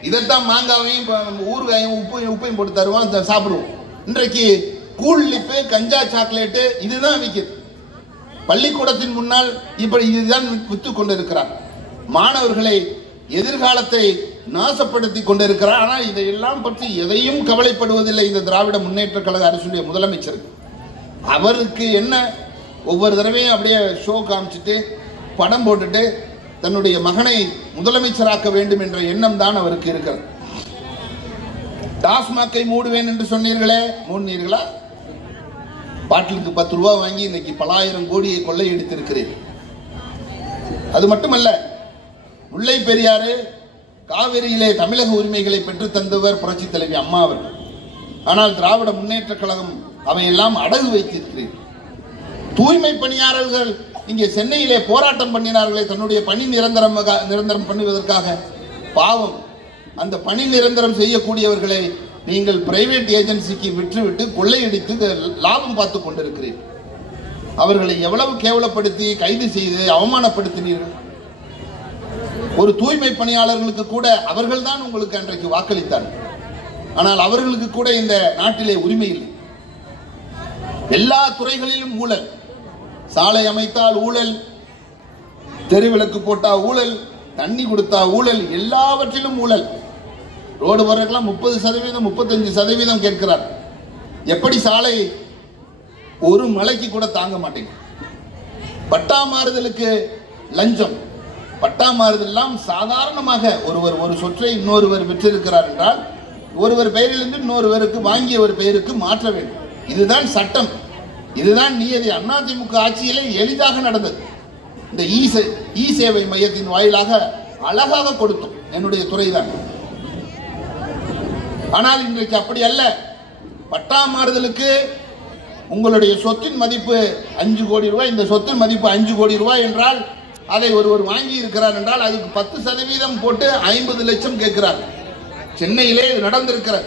இதைத்தான் மாங்காவையும் ஊறுகாயும் உப்பையும் போட்டு தருவான், சாப்பிடுவோம். இன்றைக்கு கூல் லிப்பு, கஞ்சா சாக்லேட்டு இதுதான் விற்கிது. பள்ளிக்கூடத்தின் முன்னால் இப்படி இதுதான் விற்று கொண்டிருக்கிறார். மாணவர்களை, எதிர்காலத்தை நாசப்படுத்தி கொண்டிருக்கிறார். ஆனால் இதையெல்லாம் பற்றி எதையும் கவலைப்படுவதில்லை இந்த திராவிட முன்னேற்ற கழக அரசுடைய முதலமைச்சர். அவருக்கு என்ன, ஒவ்வொரு தடவையும் அப்படியே ஷோ காமிச்சிட்டு படம் போட்டுட்டு தன்னுடைய மகனை முதலமைச்சராக்க வேண்டும் என்ற எண்ணம் தான் அவருக்கு இருக்கிறது. டாஸ்மாகை மூடுவேன் என்று சொன்னீர்களே, மூடினீர்களா? பாட்டிலுக்கு 10 ரூபாய் வாங்கி இன்னைக்கு பல ஆயிரம் கோடியை கொள்ளையடித்திருக்கிறீர்கள். அது மட்டுமல்ல, முல்லை பெரியாறு காவிரியிலே தமிழக உரிமைகளை பெற்று தந்தவர் புரட்சி தலைவி அம்மா அவர்கள். ஆனால் திராவிட முன்னேற்ற கழகம் அவையெல்லாம் அடகு வைத்திருக்கிறீர்கள். தூய்மை பணியாளர்கள் இங்கே சென்னையிலே போராட்டம் பண்ணினார்களே தன்னுடைய பணி நிரந்தரம் பண்ணுவதற்காக. பாவம், அந்த பணி நிரந்தரம் செய்யக்கூடியவர்களை நீங்கள் பிரைவேட் ஏஜென்சிக்கு விற்றுவிட்டு கொள்ளையடித்து லாபம் பார்த்து கொண்டிருக்கிறீர்கள். அவர்களை எவ்வளவு கேவலப்படுத்தி கைது செய்து அவமானப்படுத்தினீர்கள். ஒரு தூய்மை பணியாளர்களுக்கு கூட அவர்கள் தான் உங்களுக்கு அன்றைக்கு வாக்களித்தார்கள். ஆனால் அவர்களுக்கு கூட இந்த நாட்டிலே உரிமை இல்லை. எல்லா துறைகளிலும் ஊழல். சாலை அமைத்தால் ஊழல், தெருவிளக்கு போட்டா ஊழல், தண்ணி கொடுத்தா ஊழல், எல்லாவற்றிலும் ஊழல். ரோடு போறதுக்கெல்லாம் 30%, 35% கேட்கிறார். எப்படி சாலை ஒரு மலைக்கு கூட தாங்க மாட்டேங்க. பட்டா மாறுதலுக்கு லஞ்சம். பட்டா மாறுதல் எல்லாம் சாதாரணமாக ஒருவர் ஒரு சொற்றை இன்னொருவர் பெற்றிருக்கிறார் என்றால் ஒருவர் பெயரிலிருந்து இன்னொருவருக்கு வாங்கிய ஒரு பெயருக்கு மாற்ற வேண்டும். இதுதான் சட்டம், இதுதான் நியதி. அதிமுக ஆட்சியிலே எளிதாக நடந்தது. இந்த இ சேவை மையத்தின் வாயிலாக அழகாக கொடுத்தோம், என்னுடைய துறைதான். ஆனால் இன்றைக்கு அப்படி அல்ல. பட்டா மாறுதலுக்கு உங்களுடைய சொத்தின் மதிப்பு 5 கோடி ரூபாய், இந்த சொத்தின் மதிப்பு 5 கோடி ரூபாய் என்றால் அதை ஒருவர் வாங்கி இருக்கிறார் என்றால் அதுக்கு 10% போட்டு 50 லட்சம் கேட்கிறார். சென்னையிலே இது நடந்திருக்கிறது.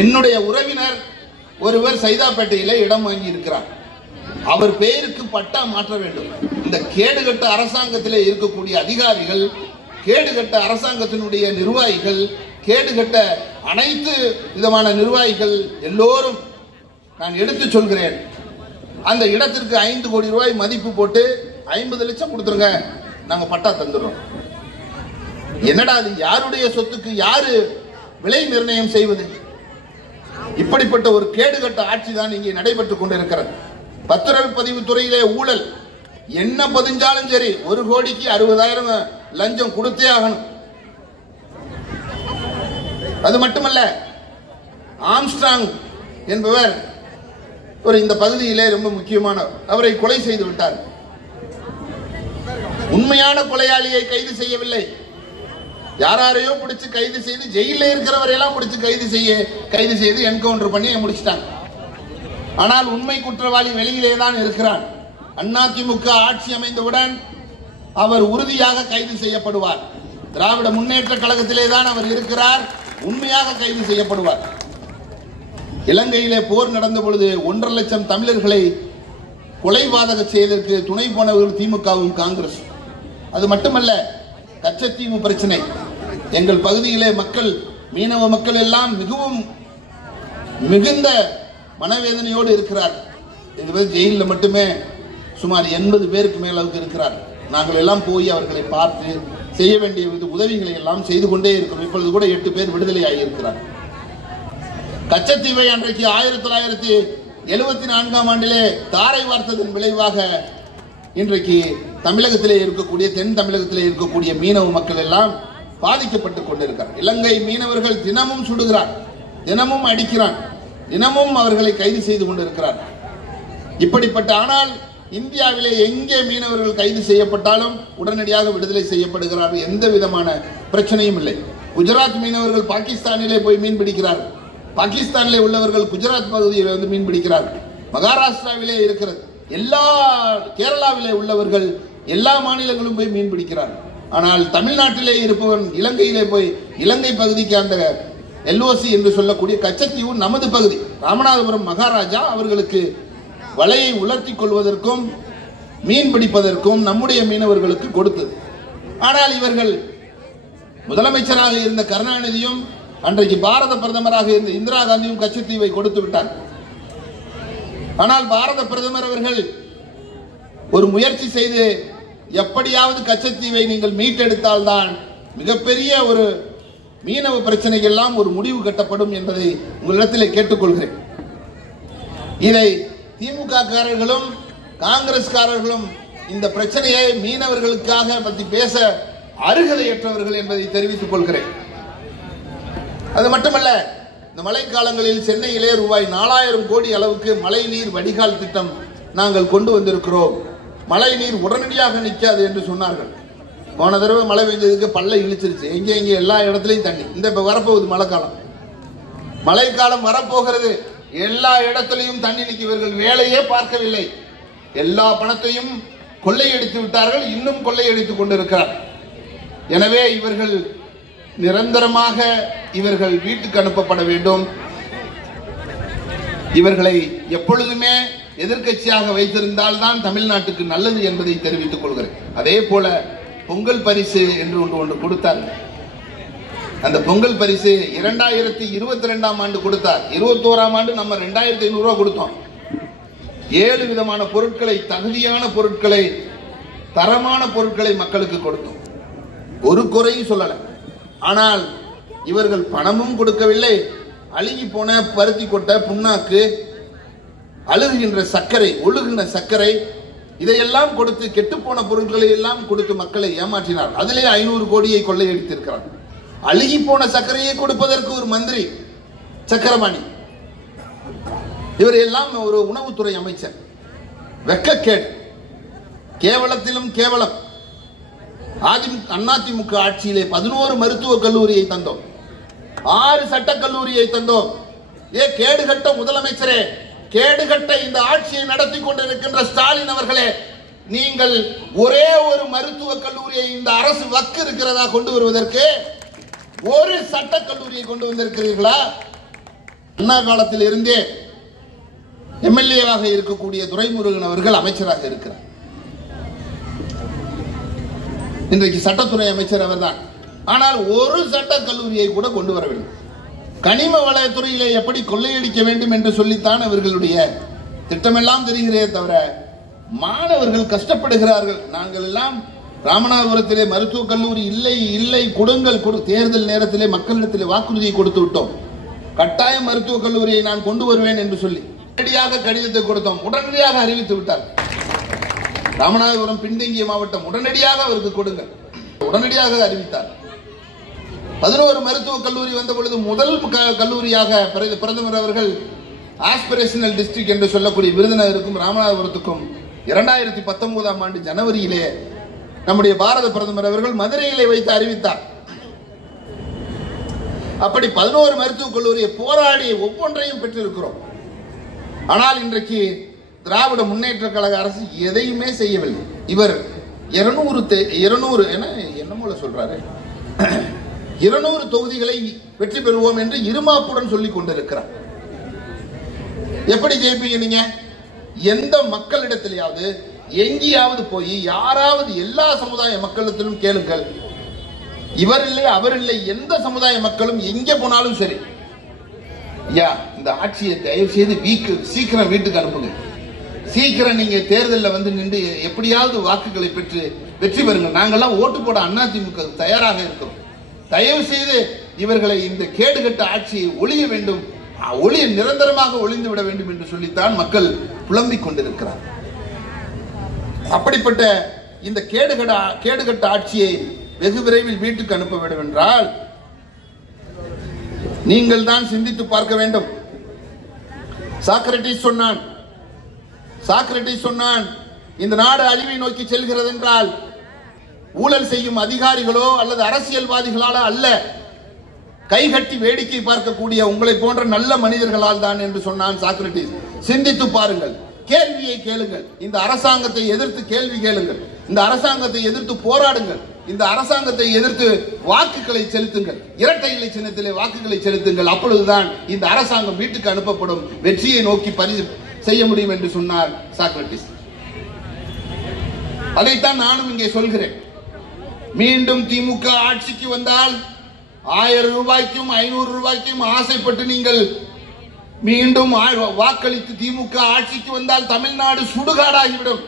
என்னுடைய உறவினர் ஒருவர் சைதாப்பேட்டையிலே இடம் வாங்கி இருக்கிறார். அவர் பெயருக்கு பட்டா மாற்ற வேண்டும். இந்த கேடுகட்ட அரசாங்கத்திலே இருக்கக்கூடிய அதிகாரிகள், கேடுகட்ட அரசாங்கத்தினுடைய நிர்வாகிகள், கேடுகட்ட அனைத்து விதமான நிர்வாகிகள் எல்லோரும் நான் எடுத்து சொல்கிறேன். அந்த இடத்திற்கு 5 கோடி ரூபாய் மதிப்பு போட்டு 50 லட்சம் கொடுத்துருங்க, நாங்க பட்டா தந்துடுறோம். என்னடா அது? யாருடைய சொத்துக்கு யாரு விலை நிர்ணயம் செய்வது? இப்படிப்பட்ட ஒரு கேடுகட்ட ஆட்சி தான் இங்கே நடைபெற்றுக் கொண்டிருக்கிறது. பத்திரப்பதிவு துறையிலே ஊழல். என்ன பதிஞ்சாலும் சரி 1 கோடிக்கு 60,000 லஞ்சம் கொடுத்தே ஆகணும். அது மட்டுமல்ல, ஆம்ஸ்ட்ராங் என்பவர் ஒரு இந்த பகுதியிலே ரொம்ப முக்கியமானவர். அவரை கொலை செய்து விட்டார். உண்மையான கொலையாளியை கைது செய்யவில்லை. யாரையோ பிடிச்சு கைது செய்து, ஜெயிலில் இருக்கிறவரையெல்லாம் பிடிச்சு கைது செய்து என்கவுண்டர் பண்ணி முடிச்சிட்டாங்க. ஆனால் உண்மை குற்றவாளி வெளியிலே தான் இருக்கிறான். அதிமுக ஆட்சி அமைந்தவுடன் அவர் உறுதியாக கைது செய்யப்படுவார். திராவிட முன்னேற்ற கழகத்திலே தான் அவர் இருக்கிறார், உண்மையாக கைது செய்யப்படுவார். இலங்கையிலே போர் நடந்த பொழுது 1.5 லட்சம் தமிழர்களை கொலைபாதக செய்ததற்கு துணை போனவர்கள் திமுகவும் காங்கிரஸ். அது மட்டுமல்ல, கச்சத்தீவு பிரச்சனை. எங்கள் பகுதியிலே மக்கள், மீனவ மக்கள் எல்லாம் மிகுந்த மனவேதனையோடு இருக்கிறார். எங்கள் ஜெயிலில் மட்டுமே சுமார் 80 பேருக்கு மேலவுக்கு இருக்கிறார். நாங்கள் எல்லாம் போய் அவர்களை பார்த்து செய்ய வேண்டிய உதவிகளை எல்லாம் செய்து கொண்டே இருக்கிறோம். இப்பொழுது கூட 8 பேர் விடுதலை ஆகியிருக்கிறார். கச்சத்தீவை அன்றைக்கு 1974ஆம் ஆண்டிலே தாரை வார்த்ததன் விளைவாக இன்றைக்கு தமிழகத்திலே இருக்கக்கூடிய, தென் தமிழகத்திலே இருக்கக்கூடிய மீனவ மக்கள் எல்லாம் பாதிக்கப்பட்டுக் கொண்டிருக்கிறார். இலங்கை மீனவர்கள் தினமும் சுடுகிறார், தினமும் அடிக்கிறான், தினமும் அவர்களை கைது செய்து கொண்டிருக்கிறார். இப்படிப்பட்ட, ஆனால் இந்தியாவிலே எங்கே மீனவர்கள் கைது செய்யப்பட்டாலும் உடனடியாக விடுதலை செய்யப்படுகிறார்கள். எந்த விதமான பிரச்சனையும் இல்லை. குஜராத் மீனவர்கள் பாகிஸ்தானிலே போய் மீன் பிடிக்கிறார்கள். பாகிஸ்தானிலே உள்ளவர்கள் குஜராத் பகுதியில் வந்து மீன் பிடிக்கிறார்கள். மகாராஷ்டிராவிலே இருக்கிறது. கேரளாவிலே உள்ளவர்கள் எல்லா மாநிலங்களும் போய் மீன் பிடிக்கிறார்கள். ஆனால் தமிழ்நாட்டிலே இருப்பவன் இலங்கையிலே போய், இலங்கை பகுதிக்கு அந்த LOC என்று சொல்லக்கூடிய கச்சத்தீவு நமது பகுதி. ராமநாதபுரம் மகாராஜா அவர்களுக்கு வலையை உலர்த்தி கொள்வதற்கும் மீன் பிடிப்பதற்கும் நம்முடைய மீனவர்களுக்கு கொடுத்தது. ஆனால் இவர்கள், முதலமைச்சராக இருந்த கருணாநிதியும் அன்றைக்கு பாரத பிரதமராக இருந்த இந்திரா காந்தியும் கச்சத்தீவை கொடுத்து விட்டார். ஆனால் பாரத பிரதமர் அவர்கள் ஒரு முயற்சி செய்து, எப்படியாவது கச்சத்தீவை நீங்கள் மீட்டெடுத்தால்தான் மிகப்பெரிய ஒரு மீனவ பிரச்சனைகள் எல்லாம் ஒரு முடிவு கட்டப்படும் என்பதை உங்களிடத்தில் கேட்டுக்கொள்கிறேன். இதை திமுக காரர்களும் காங்கிரஸ்காரர்களும் இந்த பிரச்சனையை மீனவர்களுக்காக பற்றி பேச அருகதையற்றவர்கள் என்பதை தெரிவித்துக் கொள்கிறேன். அது மட்டுமல்ல, இந்த மழைக்காலங்களில் சென்னையிலே ரூபாய் 4000 கோடி அளவுக்கு மழை நீர் வடிகால் திட்டம் நாங்கள் கொண்டு வந்திருக்கிறோம். மழை நீர் உடனடியாக நிற்காது என்று சொன்னார்கள். போன தடவை மழை பெஞ்சதுக்கு பல்ல இழிச்சிருச்சு, எங்கே எல்லா இடத்துலையும் தண்ணி. இந்த இப்போ வரப்போகுது மழைக்காலம், மழைக்காலம் வரப்போகிறது, எல்லா இடத்திலையும் தண்ணி நிற்க. இவர்கள் வேலையே பார்க்கவில்லை, எல்லா பணத்தையும் கொள்ளையடித்து விட்டார்கள், இன்னும் கொள்ளையடித்துக் கொண்டிருக்கிறார். எனவே இவர்கள் நிரந்தரமாக இவர்கள் வீட்டுக்கு அனுப்பப்பட வேண்டும். இவர்களை எப்பொழுதுமே எதிர்க்கட்சியாக வைத்திருந்தால் தான் தமிழ்நாட்டுக்கு நல்லது என்பதை தெரிவித்துக் கொள்கிறேன். அதே போல பொங்கல் பரிசு என்று ஒன்று கொடுத்தார். அந்த பொங்கல் பரிசு 2022ஆம் ஆண்டு கொடுத்தார். 21ஆம் ஆண்டு நம்ம 2500 ரூபாய் கொடுத்தோம். 7 விதமான பொருட்களை, தகுதியான பொருட்களை, தரமான பொருட்களை மக்களுக்கு கொடுத்தோம். ஒரு குறையும் சொல்லல. ஆனால் இவர்கள் பணமும் கொடுக்கவில்லை. அழுகி போன பருத்தி கொட்டை, புண்ணாக்கு, அழுகுகின்ற சர்க்கரை, ஒழுகின்ற சர்க்கரை, இதையெல்லாம் கொடுத்து, கெட்டுப்போன பொருட்களை எல்லாம் கொடுத்து மக்களை ஏமாற்றினார். அதிலே 500 கோடியை கொள்ளையடித்திருக்கிறார். அழுகி போன சர்க்கரையை கொடுப்பதற்கு ஒரு மந்திரி சக்கரபாணி, இவர் எல்லாம் ஒரு உணவுத்துறை அமைச்சர். வெட்கக்கேடு, கேவலத்திலும் கேவலம். அதிமுக ஆட்சியிலே 11 மருத்துவக் கல்லூரியை தந்தோம், 6 சட்டக் கல்லூரியை தந்தோம். கேடுகட்ட முதலமைச்சரே, கேடுகட்ட இந்த ஆட்சியை நடத்தி கொண்டிருக்கின்ற ஸ்டாலின் அவர்களே, நீங்கள் ஒரே ஒரு மருத்துவக் கல்லூரியை இந்த அரசு வக்கு இருக்கிறதா கொண்டு வருவதற்கு? ஒரு சட்டக் கல்லூரியை கொண்டு வந்திருக்கிறீர்களா? அண்ணா காலத்தில் இருந்தே எம்எல்ஏவாக இருக்கக்கூடிய துரைமுருகன் அவர்கள் அமைச்சராக இருக்கிறார். இன்றைக்கு சட்டத்துறை அமைச்சர் அவர்தான். ஆனால் ஒரு சட்டக் கல்லூரியை கூட கொண்டு வரவில்லை. கனிம வளத்துறையிலே எப்படி கொள்ளையடிக்க வேண்டும் என்று சொல்லித்தான் அவர்களுடைய திட்டமெல்லாம் தெரிகிறதே தவிர மாணவர்கள் கஷ்டப்படுகிறார்கள். நாங்கள் எல்லாம் ராமநாதபுரத்திலே மருத்துவக் கல்லூரி இல்லை இல்லை கொடுங்கள், தேர்தல் நேரத்திலே மக்களிடத்திலே வாக்குறுதியை கொடுத்து விட்டோம். கட்டாய மருத்துவக் கல்லூரியை நான் கொண்டு வருவேன் என்று சொல்லி உடனடியாக கடிதத்தை கொடுத்தோம். உடனடியாக அறிவித்து விட்டார். ராமநாதபுரம் பின்தங்கிய மாவட்டம், உடனடியாக அவருக்கு கொடுங்கள், உடனடியாக அறிவித்தார். 11 மருத்துவக் கல்லூரி வந்த பொழுது முதல் கல்லூரியாக பிரதமர் அவர்கள் ஆஸ்பிரேஷனல் டிஸ்ட்ரிக்ட் என்று சொல்லக்கூடிய விருதுநகருக்கும் ராமநாதபுரத்துக்கும் 2019ஆம் ஆண்டு ஜனவரியிலே நம்முடைய பாரத பிரதமர் அவர்கள் மதுரையிலே வைத்து அறிவித்தார். அப்படி 11 மருத்துவக் கல்லூரியை போராடி ஒவ்வொன்றையும் பெற்றிருக்கிறோம். ஆனால் இன்றைக்கு திராவிட முன்னேற்ற கழக அரசு எதையுமே செய்யவில்லை. இவர் 200 தொகுதிகளை வெற்றி பெறுவோம் என்று இருமாப்புடன் சொல்லிக் கொண்டிருக்கிறார். எப்படி ஜெயிப்பீங்க நீங்க? எந்த மக்களிடத்திலேயாவது எங்கேயாவது போய் யாராவது, எல்லா சமுதாய மக்களிடத்திலும் கேளுங்கள். இவர் இல்லை அவர் இல்லை, எந்த சமுதாய மக்களும் எங்கே போனாலும் சரி, இந்த ஆட்சியை தயவு செய்து சீக்கிரம் வீட்டுக்கு அனுப்புங்க, சீக்கிரம் நீங்க தேர்தலில் வந்து நின்று எப்படியாவது வாக்குகளை பெற்று வெற்றி பெறுங்கள், நாங்கெல்லாம் ஓட்டு போட அதிமுக தயாராக இருக்கிறோம், தயவு செய்து இவர்களை, இந்த கேடுகட்ட ஆட்சியை ஒழிய வேண்டும், ஒளிய நிரந்தரமாக ஒளிந்து விட வேண்டும் என்று சொல்லித்தான் மக்கள் புலம்பிக் கொண்டிருக்கிறார். அப்படிப்பட்ட இந்த கேடுகட்ட ஆட்சியை வெகு விரைவில் வீட்டுக்கு அனுப்ப வேண்டும் என்றால் நீங்கள் தான் சிந்தித்து பார்க்க வேண்டும். சாக்ரட்டிஸ் சொன்னான், இந்த நாடு அழிவை நோக்கி செல்கிறது என்றால் ஊழல் செய்யும் அதிகாரிகளோ அல்லது அரசியல்வாதிகளால அல்ல, கைகட்டி வேடிக்கை பார்க்கக்கூடிய உங்களை போன்ற நல்ல மனிதர்களால் தான் என்று சொன்னான் சாக்ரட்டிஸ். சிந்தித்து பாருங்கள், கேள்வியை கேளுங்கள், இந்த அரசாங்கத்தை எதிர்த்து கேள்வி கேளுங்கள், இந்த அரசாங்கத்தை எதிர்த்து போராடுங்கள், இந்த அரசாங்கத்தை எதிர்த்து வாக்குகளை செலுத்துங்கள், இரட்டை இலை சின்னத்திலே வாக்குகளை செலுத்துங்கள், அப்பொழுதுதான் இந்த அரசாங்கம் வீட்டுக்கு அனுப்பப்படும், வெற்றியை நோக்கி செய்ய முடியும் என்று சொன்னார் சாக்ரட்டிஸ். அதைத்தான் நானும் இங்கே சொல்கிறேன். மீண்டும் திமுக ஆட்சிக்கு வந்தால் 1000 ரூபாய்க்கும் 500 ரூபாய்க்கும் ஆசைப்பட்டு நீங்கள் மீண்டும் வாக்களித்து திமுக ஆட்சிக்கு வந்தால் தமிழ்நாடு சுடுகாடாகிவிடும்.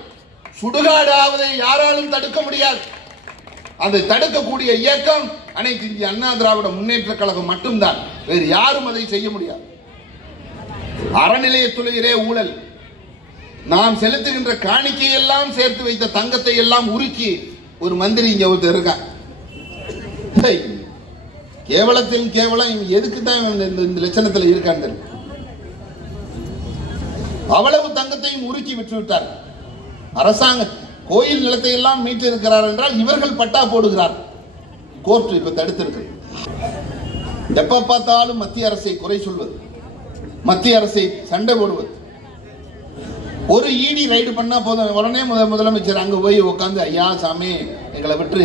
சுடுகாடாவதை யாராலும் தடுக்க முடியாது. அதை தடுக்கக்கூடிய இயக்கம் அனைத்து இந்திய அண்ணா திராவிட முன்னேற்ற கழகம் மட்டும்தான், வேறு யாரும் அதை செய்ய முடியாது. அறநிலையத்துறையிலே ஊழல், நாம் செலுத்துகின்ற காணிக்கை எல்லாம் சேர்த்து வைத்த தங்கத்தை எல்லாம் உருக்கி ஒரு மந்திரி இங்க ஒருத்தர் இருக்கான். கேவலத்தில் கேவலம், எதுக்கு தான் இந்த லட்சணத்தில் இருக்கான்னு தெரியும். அவ்வளவு தங்கத்தையும் உருக்கி விட்டு விட்டார். அரசாங்க கோயில் நிலத்தை எல்லாம் மீட்டு இருக்கிறார் என்றால் இவர்கள் பட்டா போடுகிறார். கோர்ட் இப்ப தடுத்திருக்கு. எப்ப பார்த்தாலும் மத்திய அரசை குறை சொல்வது, மத்திய அரசை சண்டை போடுவது. ஒரு இடி ரைடு பண்ணா போதும், உடனே முதலமைச்சர் அங்க போய் உட்காந்து, ஐயா சாமி எங்களை விட்டு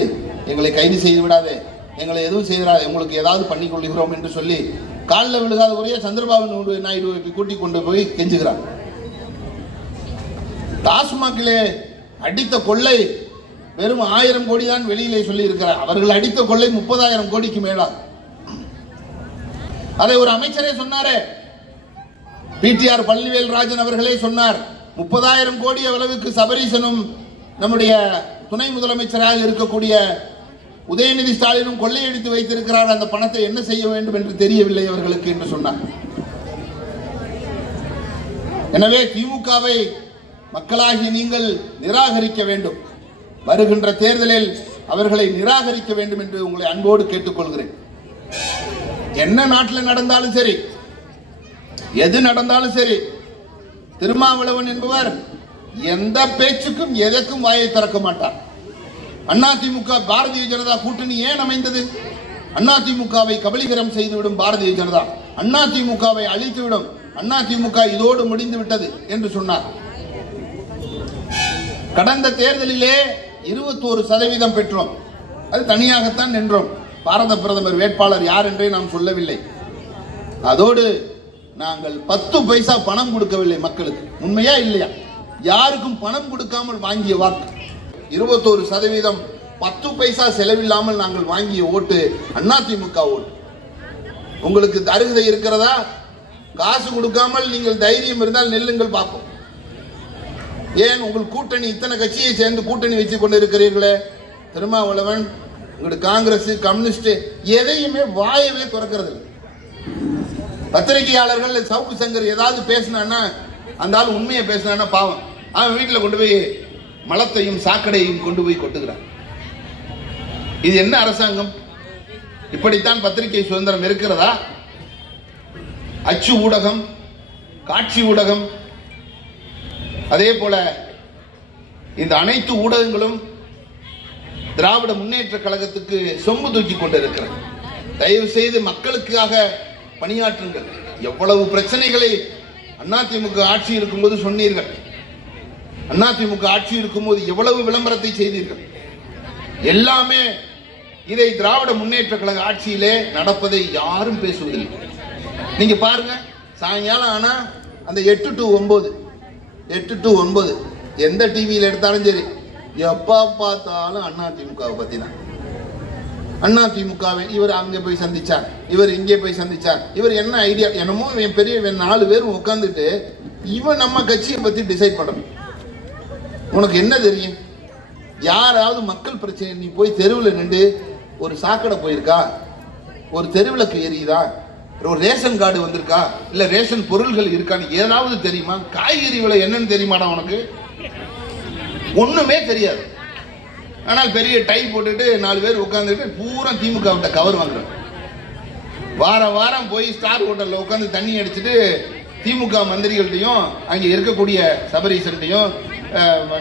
எங்களை கைது செய்து விடாதே, எங்களை எதுவும் செய்தாது, உங்களுக்கு ஏதாவது பண்ணி கொள்கிறோம் என்று சொல்லி காலில் விழுகாத குறைய சந்திரபாபு நாயுடு கூட்டி கொண்டு போய் கெஞ்சுகிறார். டாஸ்மாகிலே அடித்த கொள்ளை வெறும் 1000 கோடி தான் வெளியிலே சொல்லி இருக்கிறார். அவர்கள் அடித்த கொள்ளை 30,000 கோடிக்கு மேலா. அதை ஒரு அமைச்சரே சொன்னாரே, பிடிஆர் பழனிவேல் ராஜன் அவர்களே சொன்னார். 30,000 கோடி அளவுக்கு சபரீசனும் நம்முடைய துணை முதலமைச்சராக இருக்கக்கூடிய உதயநிதி ஸ்டாலினும் கொள்ளையடித்து வைத்திருக்கிறார். அந்த பணத்தை என்ன செய்ய வேண்டும் என்று தெரியவில்லை அவர்களுக்கு என்று சொன்னார். எனவே திமுகவை மக்களாகி நீங்கள் நிராகரிக்க வேண்டும். வருகின்ற தேர்தலில் அவர்களை நிராகரிக்க வேண்டும் என்று உங்களை அன்போடு கேட்டுக்கொள்கிறேன். என்ன நாட்டில் நடந்தாலும் சரி, எது நடந்தாலும் சரி, திருமாவளவன் என்பவர் எந்த பேச்சுக்கும் எதற்கும் வாயை திறக்க மாட்டார். அதிமுக பாரதிய ஜனதா கூட்டணி ஏன் அமைந்தது? அதிமுகவை கபலீகரம் செய்துவிடும் பாரதிய ஜனதா, அதிமுகவை அழித்துவிடும், அதிமுக இதோடு முடிந்து விட்டது என்று சொன்னார். கடந்த தேர்தலிலே 21% பெற்றோம். அது தனியாகத்தான் நின்றோம். பாரத பிரதமர் வேட்பாளர் யார் என்றே நாம் சொல்லவில்லை. அதோடு நாங்கள் 10 பைசா பணம் கொடுக்கவில்லை மக்களுக்கு. உண்மையா இல்லையா? யாருக்கும் பணம் கொடுக்காமல் வாங்கிய வாக்கு 21%. 10 பைசா செலவில்லாமல் நாங்கள் வாங்கிய ஓட்டு அதிமுக ஓட்டு. உங்களுக்கு அருகதை இருக்கிறதா? காசு கொடுக்காமல் நீங்கள் தைரியம் இருந்தால் நெல்லுங்கள் பார்ப்போம். ஏன் உங்கள் கூட்டணி இத்தனை கட்சியை சேர்ந்து கூட்டணி வச்சு கொண்டு இருக்கிறீர்களே? திருமாவளவன், உங்களுடைய காங்கிரஸ், கம்யூனிஸ்ட் எதையுமே வாயவே திறக்கிறது இல்லை. பத்திரிகையாளர்கள் சவுக்கு சங்கர் ஏதாவது பேசினான்னா, அந்த ஆள் உண்மையை பேசினான்னா பாவம், அவன் வீட்டில் கொண்டு போய் மலத்தையும் சாக்கடையும் கொண்டு போய் கொட்டுகிறான். இது என்ன அரசாங்கம்? இப்படித்தான் பத்திரிகை சுதந்திரம் இருக்கிறதா? அச்சு ஊடகம், காட்சி ஊடகம், அதே போல இந்த அனைத்து ஊடகங்களும் திராவிட முன்னேற்ற கழகத்துக்கு சொம்பு தூக்கி கொண்டிருக்கிறது. தயவு செய்து மக்களுக்காக பணியாற்றுங்கள். எவ்வளவு பிரச்சனைகளை அதிமுக ஆட்சி இருக்கும்போது சொன்னீர்கள். அதிமுக ஆட்சி இருக்கும்போது எவ்வளவு விளம்பரத்தை செய்தீர்கள். எல்லாமே இதை திராவிட முன்னேற்ற கழக ஆட்சியிலே நடப்பதை யாரும் பேசுவதில்லை. நீங்க பாருங்க, சாயங்காலம் ஆனா அந்த 8 to 9 எந்த டிவியில் எடுத்தாலும் சரி, எப்ப பார்த்தாலும் அதிமுகவை பத்தி தான். அதிமுகவை இவர் அங்கே போய் சந்திச்சார், இவர் இங்கே போய் சந்திச்சார், இவர் என்ன ஐடியா என்னமோ பெரிய 4 பேரும் உட்கார்ந்துட்டு இவன் நம்ம கட்சியை பத்தி டிசைட் பண்ணணும். உனக்கு என்ன தெரியும்? யாராவது மக்கள் பிரச்சனை, நீ போய் தெருவில் நின்று ஒரு சாக்கடை போயிருக்கா, ஒரு தெருவிளக்கு எரியுதா, ஒரு ரேஷன் கார்டு வந்திருக்கா, இல்ல ரேஷன் பொருள்கள் இருக்கான்னு ஏதாவது தெரியுமா? காய்கறி விலை என்னன்னு தெரியுமாடா உனக்கு? ஒண்ணுமே தெரியாது. ஆனால் பெரிய டை போட்டுட்டு 4 பேர் உட்கார்ந்துட்டு பூரா திமுக விட்ட கவர் வாங்குறாங்க. வாரம் போய் ஸ்டார் ஹோட்டல்ல உட்காந்து தண்ணி அடிச்சுட்டு திமுக மந்திரிகள்ட்டையும் அங்கே இருக்கக்கூடிய சபரீசன்ட்டையும்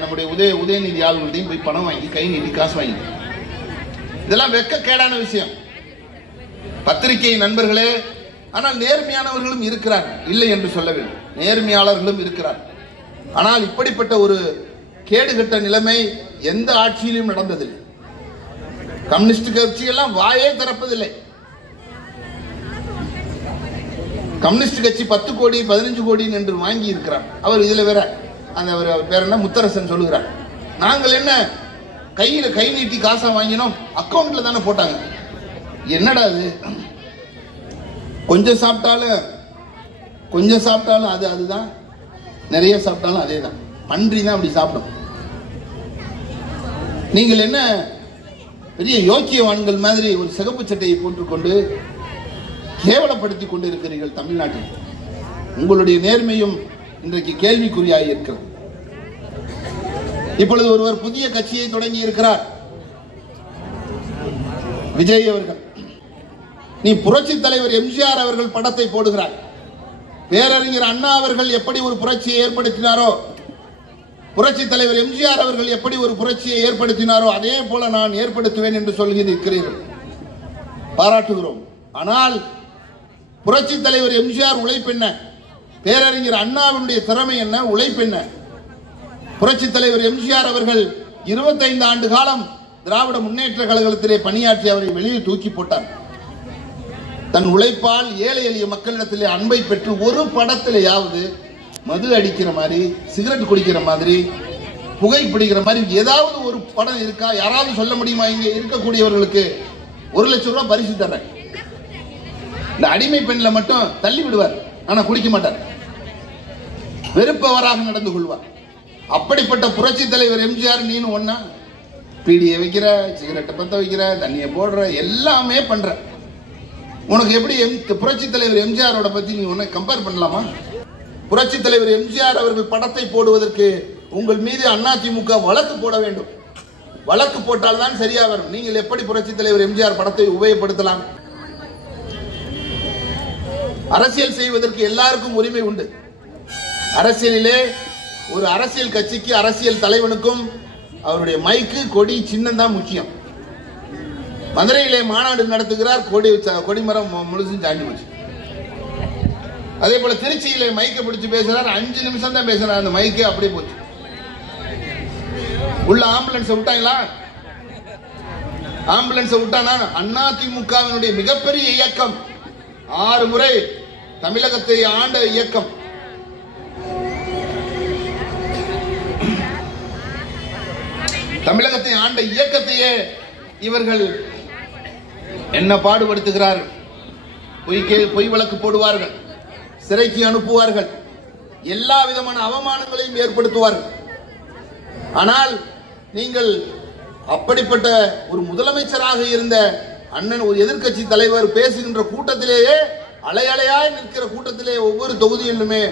நம்முடைய உதயநிதி ஆளுநர்களையும் போய் பணம் வாங்கி கை நீட்டி காசு வாங்கி. இதெல்லாம் வெட்கக்கேடான விஷயம். பத்திரிகை நண்பர்களே, ஆனால் நேர்மையானவர்களும் இருக்கிறார், இல்லை என்று சொல்லவில்லை, நேர்மையாளர்களும் இருக்கிறார். ஆனால் இப்படிப்பட்ட ஒரு கேடுகட்ட நிலைமை எந்த ஆட்சியிலும் நடந்ததில்லை. கம்யூனிஸ்ட் கட்சியெல்லாம் வாயே திறப்பதில்லை. கம்யூனிஸ்ட் கட்சி 10 கோடி 15 கோடி என்று வாங்கி இருக்கிறார். அவர் இதுல வேற அந்த பேர் என்ன முத்தரசன் சொல்லுகிறார், நாங்கள் என்ன கையில கை நீட்டி காசா வாங்கினோம், அக்கௌண்ட்ல தானே போட்டாங்க. என்னடா அது? கொஞ்சம் சாப்பிட்டாலும் அதுதான், நிறைய சாப்பிட்டாலும் அதே தான். பன்றி தான் அப்படி சாப்பிடும். நீங்கள் என்ன பெரிய யோக்கியவான்கள் மாதிரி ஒரு சிகப்பு சட்டையை போட்டுக்கொண்டு கேவலப்படுத்திக் கொண்டு இருக்கிறீர்கள் தமிழ்நாட்டில். உங்களுடைய நேர்மையும் இன்றைக்கு கேள்விக்குறியாக இருக்கிறது. இப்பொழுது ஒருவர் புதிய கட்சியை தொடங்கி இருக்கிறார், விஜய் அவர்கள். நீ புரட்சி தலைவர் எம்ஜிஆர் அவர்கள் படத்தை போடுகிறார். பேரறிஞர் அண்ணா அவர்கள் எப்படி ஒரு புரட்சியை ஏற்படுத்தினாரோ புரட்சி தலைவர் எம்ஜிஆர் அவர்கள் எப்படி ஒரு புரட்சியை ஏற்படுத்தினாரோ அதே போல நான் ஏற்படுத்துவேன் என்று சொல்கிறீர்கள், பாராட்டுகிறோம். ஆனால் புரட்சி தலைவர் எம்ஜிஆர் உழைப்பென்ன, பேரறிஞர் அண்ணாவினுடைய திறமை என்ன, உழைப்பென்ன? புரட்சி தலைவர் எம்ஜிஆர் அவர்கள் 25 ஆண்டு காலம் திராவிட முன்னேற்ற கழகத்திலே பணியாற்றி அவரை வெளியில் தூக்கி போட்டார். தன் உழைப்பால் ஏழை எளிய மக்களிடத்திலே அன்பை பெற்று ஒரு படத்திலேயாவது மது அடிக்கிற மாதிரி, சிகரெட் குடிக்கிற மாதிரி, புகை பிடிக்கிற மாதிரி ஏதாவது ஒரு படம் இருக்கா? யாராவது சொல்ல முடியுமா? இங்கே இருக்கக்கூடியவர்களுக்கு 1 லட்சம் ரூபாய் பரிசு தர்றேன். இந்த அடிமை பெண்ல மட்டும் தள்ளி விடுவார், ஆனா குடிக்க மாட்டார், வெறுப்பவராக நடந்து கொள்வார். அப்படிப்பட்ட புரட்சி தலைவர் எம்ஜிஆர் நீனு ஒன்னா பீடியை வைக்கிற, சிகரெட்டை பத்த வைக்கிற, தண்ணியை போடுற, எல்லாமே பண்ற. உனக்கு எப்படி புரட்சி தலைவர் எம்ஜிஆரோட பத்தி நீ உன்னை கம்பேர் பண்ணலாமா? புரட்சி தலைவர் எம்ஜிஆர் அவர்கள் படத்தை போடுவதற்கு உங்கள் மீது அதிமுக வழக்கு போட வேண்டும். வழக்கு போட்டால் தான் சரியா வரும். நீங்கள் எப்படி புரட்சி தலைவர் எம்ஜிஆர் படத்தை உபயோகப்படுத்தலாம்? அரசியல் செய்வதற்கு எல்லாருக்கும் உரிமை உண்டு. அரசியலிலே ஒரு அரசியல் கட்சிக்கு, அரசியல் தலைவனுக்கும் அவருடைய மைக்கு, கொடி, சின்னம் தான் முக்கியம். மதுரையிலே மாநாடு நடத்துகிறார், கொடிமரம் முழுசும் சாய்ந்து போச்சு. அதே போல திருச்சியிலே மைக்கை பிடிச்சு பேசுறார், 5 நிமிஷம் தான் பேசுறார், அந்த மைக்கே அப்படியே போச்சு. உள்ள ஆம்புலன்ஸ் விட்டாங்களா? ஆம்புலன்ஸ் விட்டானா? அதிமுகவினுடைய மிகப்பெரிய இயக்கம், 6 முறை தமிழகத்தை ஆண்ட இயக்கம். தமிழகத்தை ஆண்ட இயக்கத்தையே இவர்கள் என்ன பாடுபடுத்துகிறார்கள்? பொய் வழக்கு போடுவார்கள், சிறைக்கு அனுப்புவார்கள், எல்லா விதமான அவமானங்களையும் ஏற்படுத்துவார்கள். ஆனால் நீங்கள் அப்படிப்பட்ட ஒரு முதலமைச்சராக இருந்த அண்ணன், ஒரு எதிர்க்கட்சி தலைவர் பேசுகின்ற கூட்டத்திலேயே, அலையலையாய் நிற்கிற கூட்டத்திலே, ஒவ்வொரு தொகுதியிலுமே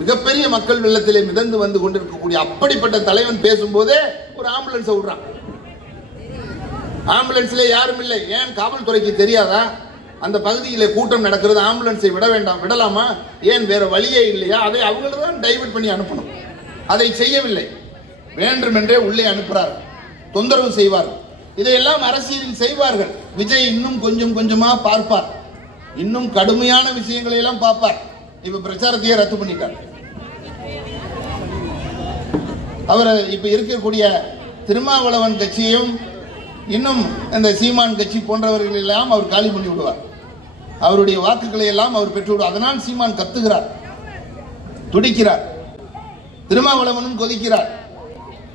மிகப்பெரிய மக்கள் வெள்ளத்திலே மிதந்து வந்து கொண்டிருக்கக்கூடிய அப்படிப்பட்ட தலைவன் பேசும்போதே ஒரு ஆம்புலன்ஸ் விடுறான். ஆம்புலன்ஸ்ல யாரும் இல்லை. ஏன் காவல்துறைக்கு தெரியாதா அந்த பகுதியிலே கூட்டம் நடக்கிறது, ஆம்புலன்ஸை விட வேண்டாம்? விடலாமா? ஏன் வேற வழியே இல்லையா? அதை அவங்கள தான் டைவர்ட் பண்ணி அனுப்பணும். அதை செய்யவில்லை, வேண்டுமென்றே உள்ளே அனுப்புறார், தொந்தரவு செய்வார். இதையெல்லாம் அரசியலில் செய்வார்கள். விஜய் இன்னும் கொஞ்சம் கொஞ்சமா பார்ப்பார், இன்னும் கடுமையான விஷயங்களை எல்லாம் பார்ப்பார். இப்ப பிரச்சாரத்தையே ரத்து பண்ணிட்டார். அவர் இப்ப இருக்கக்கூடிய திருமாவளவன் கட்சியையும் இன்னும் இந்த சீமான் கட்சி போன்றவர்கள் எல்லாம் அவர் காலி பண்ணி விடுவார். அவருடைய வாக்குகளை எல்லாம் அவர் பெற்று விடுவார். அதனால் சீமான் கத்துகிறார், துடிக்கிறார், திருமாவளவனும் கொதிக்கிறார்.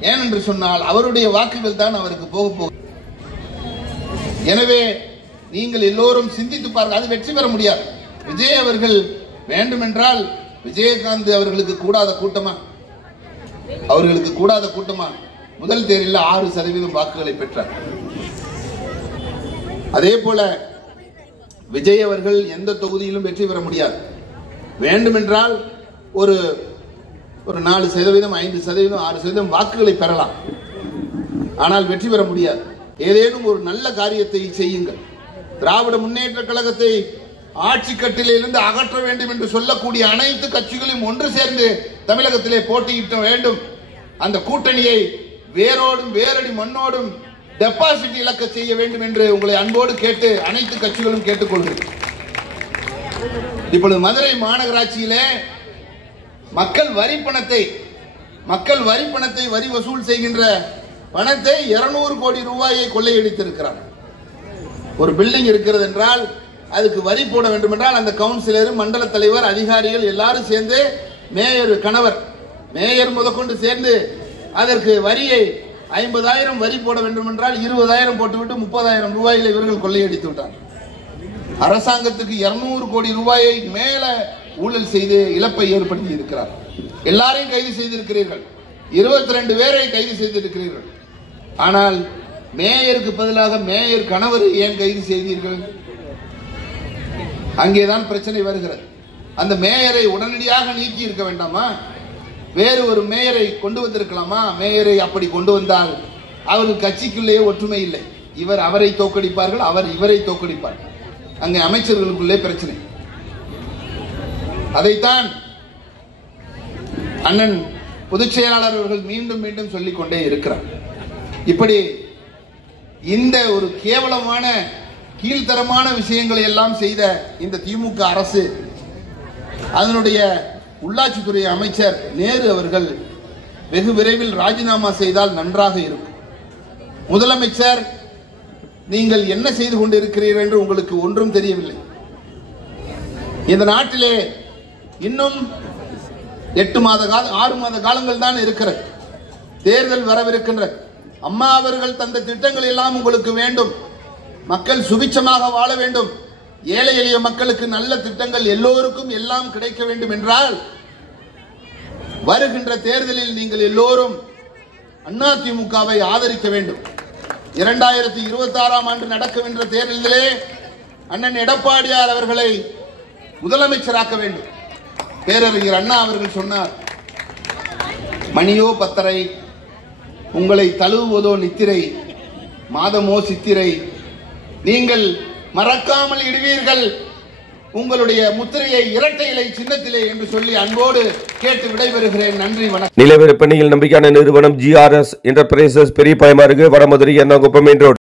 ஏனென்று சொன்னால் அவருடைய வாக்குகள் தான் அவருக்கு போக போகும். எனவே நீங்கள் எல்லோரும் சிந்தித்து பாருங்கள். அது வெற்றி பெற முடியாது. விஜய் அவர்கள் வேண்டுமென்றால், விஜயகாந்த் அவர்களுக்கு கூடாத கூட்டமா? அவர்களுக்கு கூடாத கூட்டமா? முதல் தேர்தலில் 6% வாக்குகளை பெற்றார். அதே போல விஜய் அவர்கள் எந்த தொகுதியிலும் வெற்றி பெற முடியாது. வேண்டுமென்றால் ஒரு 4%, 5%, 6% வாக்குகளை பெறலாம், ஆனால் வெற்றி பெற முடியாது. ஏதேனும் ஒரு நல்ல காரியத்தை செய்யுங்கள். திராவிட முன்னேற்ற கழகத்தை ஆட்சி கட்டிலிருந்து அகற்ற வேண்டும் என்று சொல்லக்கூடிய அனைத்து கட்சிகளையும் ஒன்று சேர்ந்து தமிழகத்திலே போட்டியிட வேண்டும். அந்த கூட்டணியை வேரோடும் வேரடி மண்ணோடும் டெபாசிட் இழக்க செய்ய வேண்டும் என்று உங்களை அன்போடு கேட்டு அனைத்து கட்சிகளும் கேட்டுக்கொள்கிறேன். இப்பொழுது மதுரை மாநகராட்சியிலே மக்கள் வரி பணத்தை வரி வசூல் செய்கின்ற பணத்தை 200 கோடி ரூபாயை கொள்ளையடித்திருக்கிறார். ஒரு பில்டிங் இருக்கிறது என்றால் அதுக்கு வரி போட வேண்டும் என்றால் அந்த கவுன்சிலர், மண்டல தலைவர், அதிகாரிகள் எல்லாரும் சேர்ந்து, மேயர் கணவர், மேயர் முதற்கொண்டு சேர்ந்து அதற்கு வரியை 50,000 வரி போட வேண்டும் என்றால் 20,000 போட்டுவிட்டு 30,000 ரூபாயில இவர்கள் கொள்ளையடித்து விட்டார். அரசாங்கத்துக்கு 200 கோடி ரூபாயை மேல ஊழல் செய்து இழப்பை ஏற்படுத்தி இருக்கிறார். எல்லாரையும் கைது செய்திருக்கிறீர்கள், 22 பேரை கைது செய்திருக்கிறீர்கள். ஆனால் மேயருக்கு பதிலாக மேயர் கணவரை ஏன் கைது செய்தீர்கள்? அங்கேதான் பிரச்சனை வருகிறது. அந்த மேயரை உடனடியாக நீக்கி இருக்க வேண்டாமா? வேறு ஒரு மேயரை கொண்டு வந்திருக்கலாமா? மேயரை அப்படி கொண்டு வந்தால் அவர்கள் கட்சிக்குள்ளேயே ஒற்றுமை இல்லை. இவர் அவரை தோற்கடிப்பார்கள், அவர் இவரை தோற்கடிப்பார். அங்கே அமைச்சர்களுக்குள்ளே பிரச்சனை. அதைத்தான் அண்ணன் பொதுச் செயலாளர் அவர்கள் மீண்டும் மீண்டும் சொல்லிக் கொண்டே இருக்கிறார். இப்படி இந்த ஒரு கேவலமான கீழ்த்தரமான விஷயங்களை எல்லாம் செய்த இந்த திமுக அரசு, அதனுடைய உள்ளாட்சித்துறை அமைச்சர் நேரு அவர்கள் வெகு விரைவில் ராஜினாமா செய்தால் நன்றாக இருக்கும். முதலமைச்சர், நீங்கள் என்ன செய்து கொண்டிருக்கிறீர்கள் என்று உங்களுக்கு ஒன்றும் தெரியவில்லை. இந்த நாட்டிலே இன்னும் 8 மாத காலம் 6 மாத காலங்கள் தான் இருக்கிறது. தேர்தல் வரவிருக்கின்றது. அம்மா அவர்கள் தந்த திட்டங்கள் எல்லாம் உங்களுக்கு வேண்டும். மக்கள் சுபிட்சமாக வாழ வேண்டும், ஏழை எளிய மக்களுக்கு நல்ல திட்டங்கள் எல்லோருக்கும் எல்லாம் கிடைக்க வேண்டும் என்றால் வருகின்ற தேர்தலில் நீங்கள் எல்லோரும் அதிமுகவை ஆதரிக்க வேண்டும். 2026ஆம் ஆண்டு நடக்கின்ற தேர்தலிலே அண்ணன் எடப்பாடியார் அவர்களை முதலமைச்சராக்க வேண்டும். பேரறிஞர் அண்ணா அவர்கள் சொன்னார், மணியோ பத்தரை, உங்களை தழுவுவதோ நித்திரை, மாதமோ சித்திரை, நீங்கள் மறக்காமல் இடுவீர்கள் உங்களுடைய முத்திரையை இரட்டை இலை சின்னத்திலே என்று சொல்லி அன்போடு கேட்டு விடைபெறுகிறேன். நன்றி, வணக்கம். நில விற்பனையில் நம்பிக்கையான நிறுவனம் GRS என்டர்பிரைசஸ், பெரிய பாயமாறு, வடமதுரை, எர்ணாகுப்பம் மெயின் ரோடு.